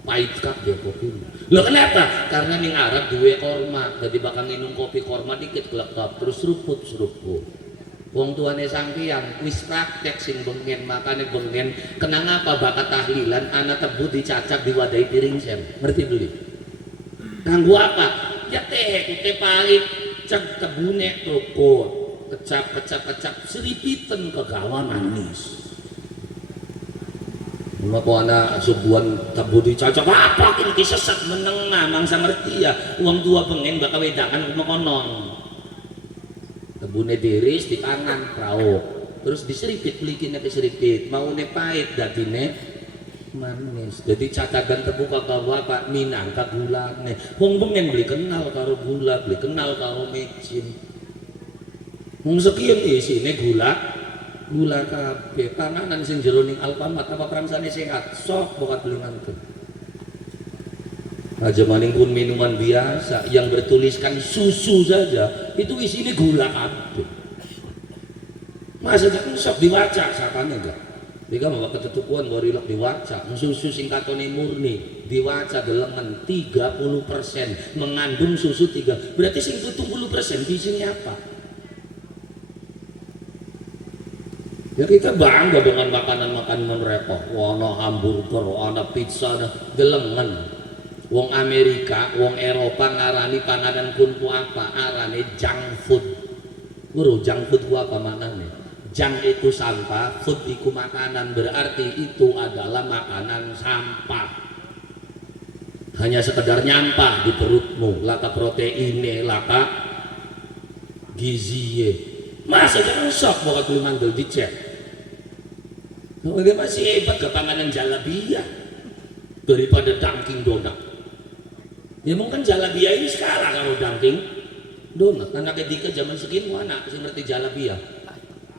Pahit kabeh kopi. Loh kenapa? Karena ning Arab duwe korma, jadi bakal minum kopi korma dikit kelekap terus seruput. Wong tuane sampeyan wis praktek sing bengen makane bengen kenang apa bakat tahlilan anak tebu dicacak diwadahi piring sem. Ngerti beli? Kanggo apa? Ya teh pahit cek tebune toko. Kecap seripiten kegawa manis. Maka anak subuhan tabu dicacak apa kini sesat menengah mangsa ngerti ya uang tua pengen bakal wedangan konon tebune diris di tangan prau terus diseripit belikinnya keseripit mau ne pahit dadine manis jadi cacagan terbuka gawa pak minang kagulane wong pengen beli kenal karo gula beli kenal karo mecin. Wong sekian isine gula kabeh panganan sing jero ning Alfamart apa prangsane sehat sok bokat beli mantep. Aja maning pun minuman biasa yang bertuliskan susu saja itu isinya gula kabeh. Masa jangan sok diwaca sapane enggak. Jika mau ketetupuan gorilok diwaca susu sing katone murni diwaca delengen 30% mengandung susu 3 berarti sing 70% isinya apa? Ya kita bangga dengan makanan repoh, ana hamburger, ana pizza, ana delengen. Wong Amerika, wong Eropa ngarani panganan kunku apa? Arane junk food. Guru, junk food ku apa maknanya? Junk itu sampah, food itu makanan, berarti itu adalah makanan sampah. Hanya sekedar nyampah di perutmu, laka proteine, laka giziye. Masa jangan sok buat beli mandel dicek. Dia masih hebat ke panganan jalabia daripada Dunkin Donat. Ya mungkin jalabia ini skala kalau Dunkin Donat. Karena ketika zaman segini mana sih ngerti jalabia?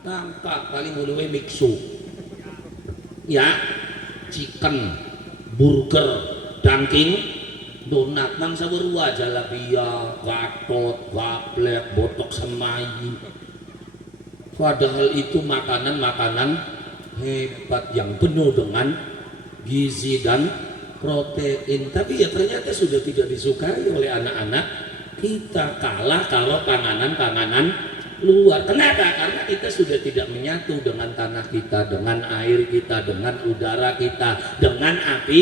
Tangkap paling mulai mixu. Ya, chicken, burger, Dunkin Donat, mangsa berua jalabia, gatot, gaplek, botok semayi. Padahal itu makanan-makanan hebat yang penuh dengan gizi dan protein, tapi ya ternyata sudah tidak disukai oleh anak-anak kita kalah kalau panganan-panganan luar. Kenapa? Karena kita sudah tidak menyatu dengan tanah kita, dengan air kita, dengan udara kita, dengan api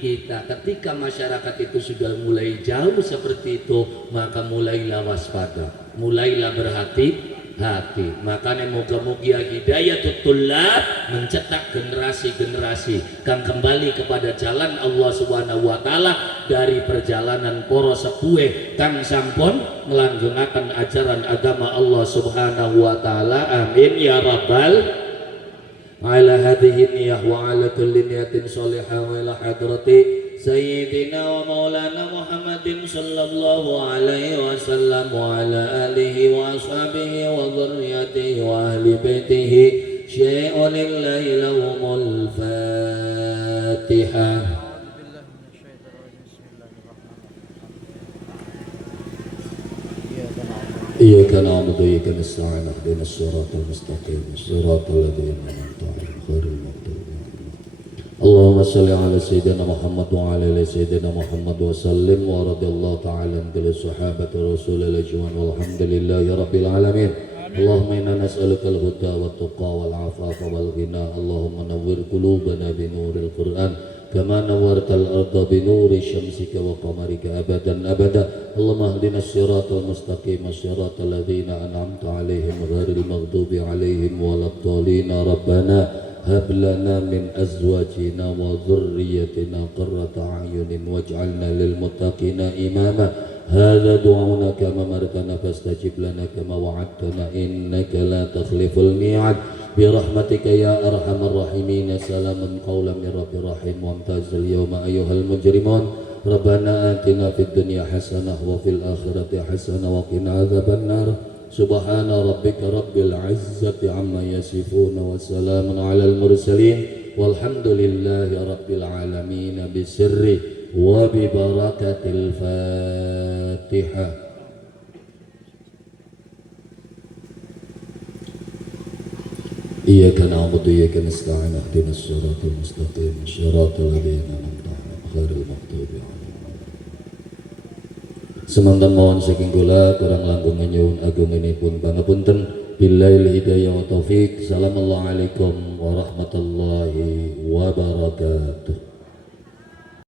kita. Ketika masyarakat itu sudah mulai jauh seperti itu, maka mulailah waspada, mulailah berhati-hati. Makanya moga-moga hidayatul tullab mencetak generasi-generasi kang kembali kepada jalan Allah Subhanahu wa taala dari perjalanan para sepuh kang sampun nglanggengaken ajaran agama Allah Subhanahu wa taala. Amin ya rabbal ala hadhihi niyah wa ala kulli niyatin shalihah wa ila hadrati Sayyidina wa maulana Muhammadin sallallahu alaihi wasallam wa ala alihi wa ashabihi wa dhurriyyatihi wa ahli baitihi syai'un lillahi lahumul Fatihah. إياك نعبد وإياك نستعين اهدنا الصراط المستقيم صراط الذين أنعمت عليهم غير المغضوب عليهم. اللهم صل على سيدنا محمد وعلى آل سيدنا محمد وسلم ورضي الله تعالى عن كل الصحابة رسول الله أجمعين والحمد لله رب العالمين. اللهم إنا نسألك الهدى والتقى والعفاف والغنى. اللهم نور قلوبنا بنور القرآن كما نورت الأرض بنور شمسك وقمرك أبدا أبدا. اللهم اهدنا الصراط المستقيم صراط الذين أنعمت عليهم غير المغضوب عليهم ولا الضالين. ربنا هب لنا من أزواجنا وذريتنا قرة أعين واجعلنا للمتقين إماما. هذا دعاؤنا كما أمرتنا فاستجب لنا كما وعدتنا إنك لا تخلف الميعاد برحمتك يا أرحم الراحمين. سلام قولا من رب رحيم. وامتاز اليوم أيها المجرمون. ربنا آتنا في الدنيا حسنة وفي الآخرة حسنة وقنا عذاب النار. سبحان ربك رب العزة عما يصفون وسلام على المرسلين والحمد لله رب العالمين بسر وببركة الفاتحة. إياك نعبد وإياك نستعين اهدنا الصراط المستقيم صراط الذين أنعمت عليهم غير المغضوب عليهم. Semantan mohon saking kula kurang langkung nyuwun agung ini pun pangapunten. Billahi hidayah wa taufik. Assalamualaikum warahmatullahi wabarakatuh.